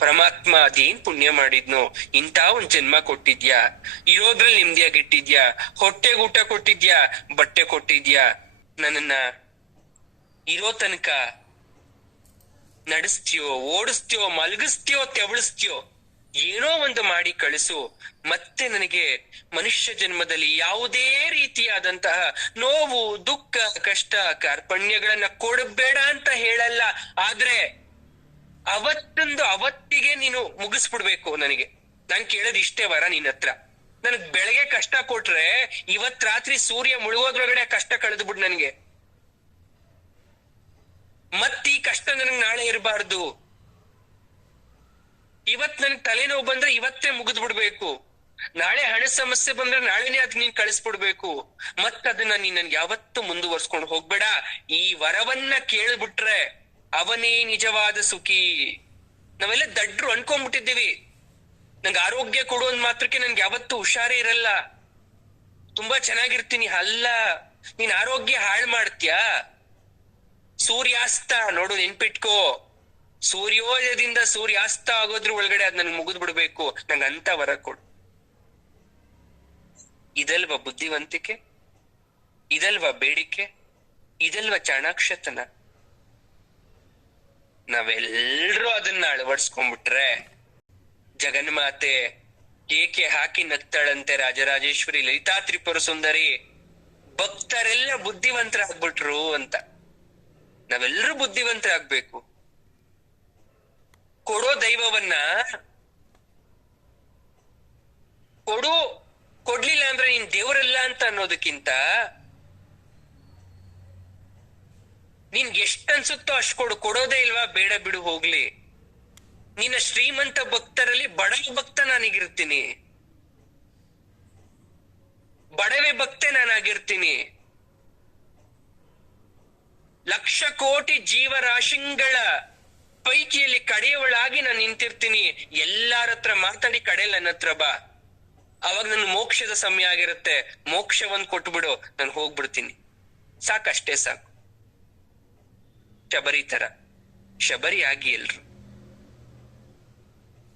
ಪರಮಾತ್ಮ ಅದೇನ್ ಪುಣ್ಯ ಮಾಡಿದ್ನೋ, ಇಂಥ ಒಂದ್ ಜನ್ಮ ಕೊಟ್ಟಿದ್ಯಾ, ಇರೋದ್ರಲ್ಲಿ ನೆಮ್ಮದಿಯಾಗಿಟ್ಟಿದ್ಯಾ, ಹೊಟ್ಟೆಗೆ ಊಟ ಕೊಟ್ಟಿದ್ಯಾ, ಬಟ್ಟೆ ಕೊಟ್ಟಿದ್ಯಾ, ನನ್ನನ್ನ ಇರೋ ತನಕ ನಡೆಸ್ತೀಯೋ, ಓಡಿಸ್ತೀಯೋ, ಮಲಗಿಸ್ತೀಯೋ, ತೆವಳಿಸ್ತೀಯೋ, ಏನೋ ಒಂದು ಮಾಡಿ ಕಳಿಸು. ಮತ್ತೆ ನನಗೆ ಮನುಷ್ಯ ಜನ್ಮದಲ್ಲಿ ಯಾವುದೇ ರೀತಿಯಾದಂತಹ ನೋವು, ದುಃಖ, ಕಷ್ಟ, ಕಾರ್ಪಣ್ಯಗಳನ್ನ ಕೊಡಬೇಡ ಅಂತ ಹೇಳಲ್ಲ. ಆದ್ರೆ ಅವತ್ತಿಗೆ ನೀನು ಮುಗಿಸ್ಬಿಡ್ಬೇಕು. ನನಗೆ ನಾನ್ ಕೇಳೋದ್ ಇಷ್ಟೇ ವರ ನಿನ್ನ ಹತ್ರ. ನನಗ್ ಬೆಳಗ್ಗೆ ಕಷ್ಟ ಕೊಟ್ರೆ ಇವತ್ ರಾತ್ರಿ ಸೂರ್ಯ ಮುಳುಗೋದ್ರೊಳಗಡೆ ಕಷ್ಟ ಕಳೆದ್ಬಿಡ್ ನನಗೆ. ಮತ್ತ್ ಈ ಕಷ್ಟ ನನಗ್ ನಾಳೆ ಇರಬಾರ್ದು. ಇವತ್ ನನ್ಗೆ ತಲೆನೋವು ಬಂದ್ರೆ ಇವತ್ತೇ ಮುಗಿದ್ ಬಿಡ್ಬೇಕು. ನಾಳೆ ಹಣ ಸಮಸ್ಯೆ ಬಂದ್ರೆ ನಾಳೆನೆ ಅದ್ ನೀನ್ ಕಳಿಸ್ಬಿಡ್ಬೇಕು. ಮತ್ ಅದನ್ನ ನೀನ್ ನನ್ಗೆ ಯಾವತ್ತೂ ಮುಂದುವರ್ಸ್ಕೊಂಡು ಹೋಗ್ಬೇಡ. ಈ ವರವನ್ನ ಕೇಳ್ಬಿಟ್ರೆ ಅವನೇ ನಿಜವಾದ ಸುಖಿ. ನಾವೆಲ್ಲ ದಡ್ರು ಅನ್ಕೊಂಡ್ಬಿಟ್ಟಿದ್ದೀವಿ. ನಂಗೆ ಆರೋಗ್ಯ ಕೊಡುವಂದ್ ಮಾತ್ರಕ್ಕೆ ನನ್ಗೆ ಯಾವತ್ತೂ ಹುಷಾರೇ ಇರಲ್ಲ, ತುಂಬಾ ಚೆನ್ನಾಗಿರ್ತೀನಿ. ಅಲ್ಲ, ನೀನ್ ಆರೋಗ್ಯ ಹಾಳು ಮಾಡ್ತೀಯಾ. ಸೂರ್ಯಾಸ್ತ ನೋಡು, ನೆನ್ಪಿಟ್ಕೋ. ಸೂರ್ಯೋದಯದಿಂದ ಸೂರ್ಯಾಸ್ತ ಆಗೋದ್ರ ಒಳಗಡೆ ಅದ್ ನನ್ಗೆ ಮುಗಿದ್ ಬಿಡ್ಬೇಕು. ನಂಗೆ ಅಂತ ವರ ಕೊಡು. ಇದಲ್ವಾ ಬುದ್ಧಿವಂತಿಕೆ? ಇದಲ್ವಾ ಬೇಡಿಕೆ? ಇದಲ್ವಾ ಚಾಣಾಕ್ಷತನ? ನಾವೆಲ್ರೂ ಅದನ್ನ ಅಳವಡಿಸ್ಕೊಂಡ್ಬಿಟ್ರೆ ಜಗನ್ಮಾತೆ ಕೇಕೆ ಹಾಕಿ ನಗ್ತಾಳಂತೆ. ರಾಜರಾಜೇಶ್ವರಿ, ಲಲಿತಾ ತ್ರಿಪುರ ಸುಂದರಿ, ಭಕ್ತರೆಲ್ಲ ಬುದ್ಧಿವಂತರಾಗ್ಬಿಟ್ರು ಅಂತ. ನಾವೆಲ್ಲರೂ ಬುದ್ಧಿವಂತರಾಗ್ಬೇಕು. ಕೊಡೋ ದೈವವನ್ನ ಕೊಡು, ಕೊಡ್ಲಿಲ್ಲ ಅಂದ್ರೆ ನೀನ್ ದೇವರಲ್ಲ ಅಂತ ಅನ್ನೋದಕ್ಕಿಂತ ನಿನ್ಗೆ ಎಷ್ಟ್ ಅನ್ಸುತ್ತೋ ಅಷ್ಟ್ ಕೊಡು. ಕೊಡೋದೇ ಇಲ್ವಾ, ಬೇಡ ಬಿಡು ಹೋಗ್ಲಿ. ನಿನ್ನ ಶ್ರೀಮಂತ ಭಕ್ತರಲ್ಲಿ ಬಡವ ಭಕ್ತ ನಾನಿಗಿರ್ತೀನಿ, ಬಡವೆ ಭಕ್ತೆ ನಾನಾಗಿರ್ತೀನಿ. ಲಕ್ಷ ಕೋಟಿ ಜೀವರಾಶಿಗಳ ಪೈಕಿಯಲ್ಲಿ ಕಡೆಯವಳಾಗಿ ನಾನು ನಿಂತಿರ್ತೀನಿ. ಎಲ್ಲಾರ ಹತ್ರ ಮಾತಾಡಿ ಕಡೆಯಲ್ಲಿ ನನ್ನ ಹತ್ರ ಬಾ. ಅವಾಗ ನನ್ ಮೋಕ್ಷದ ಸಮಯ ಆಗಿರುತ್ತೆ. ಮೋಕ್ಷವನ್ ಕೊಟ್ಬಿಡು, ನಾನು ಹೋಗ್ಬಿಡ್ತೀನಿ. ಸಾಕಷ್ಟೇ ಸಾಕು. ಶಬರಿ ತರ ಶಬರಿ ಆಗಿ ಎಲ್ರು.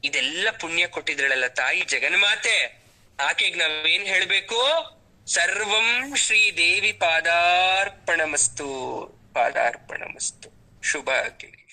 ಇದೆಲ್ಲ ಪುಣ್ಯ ಕೊಟ್ಟಿದ್ರಳಲ್ಲ ತಾಯಿ ಜಗನ್ಮಾತೆ. ಆಕೆಗ್ ನಾವೇನ್ ಹೇಳ್ಬೇಕು? ಸರ್ವಂ ಶ್ರೀದೇವಿ ಪಾದಾರ್ಪಣಮಸ್ತು, ಪಾದಾರ್ಪಣಮಸ್ತು. ಶುಭ ಆಗಲಿ.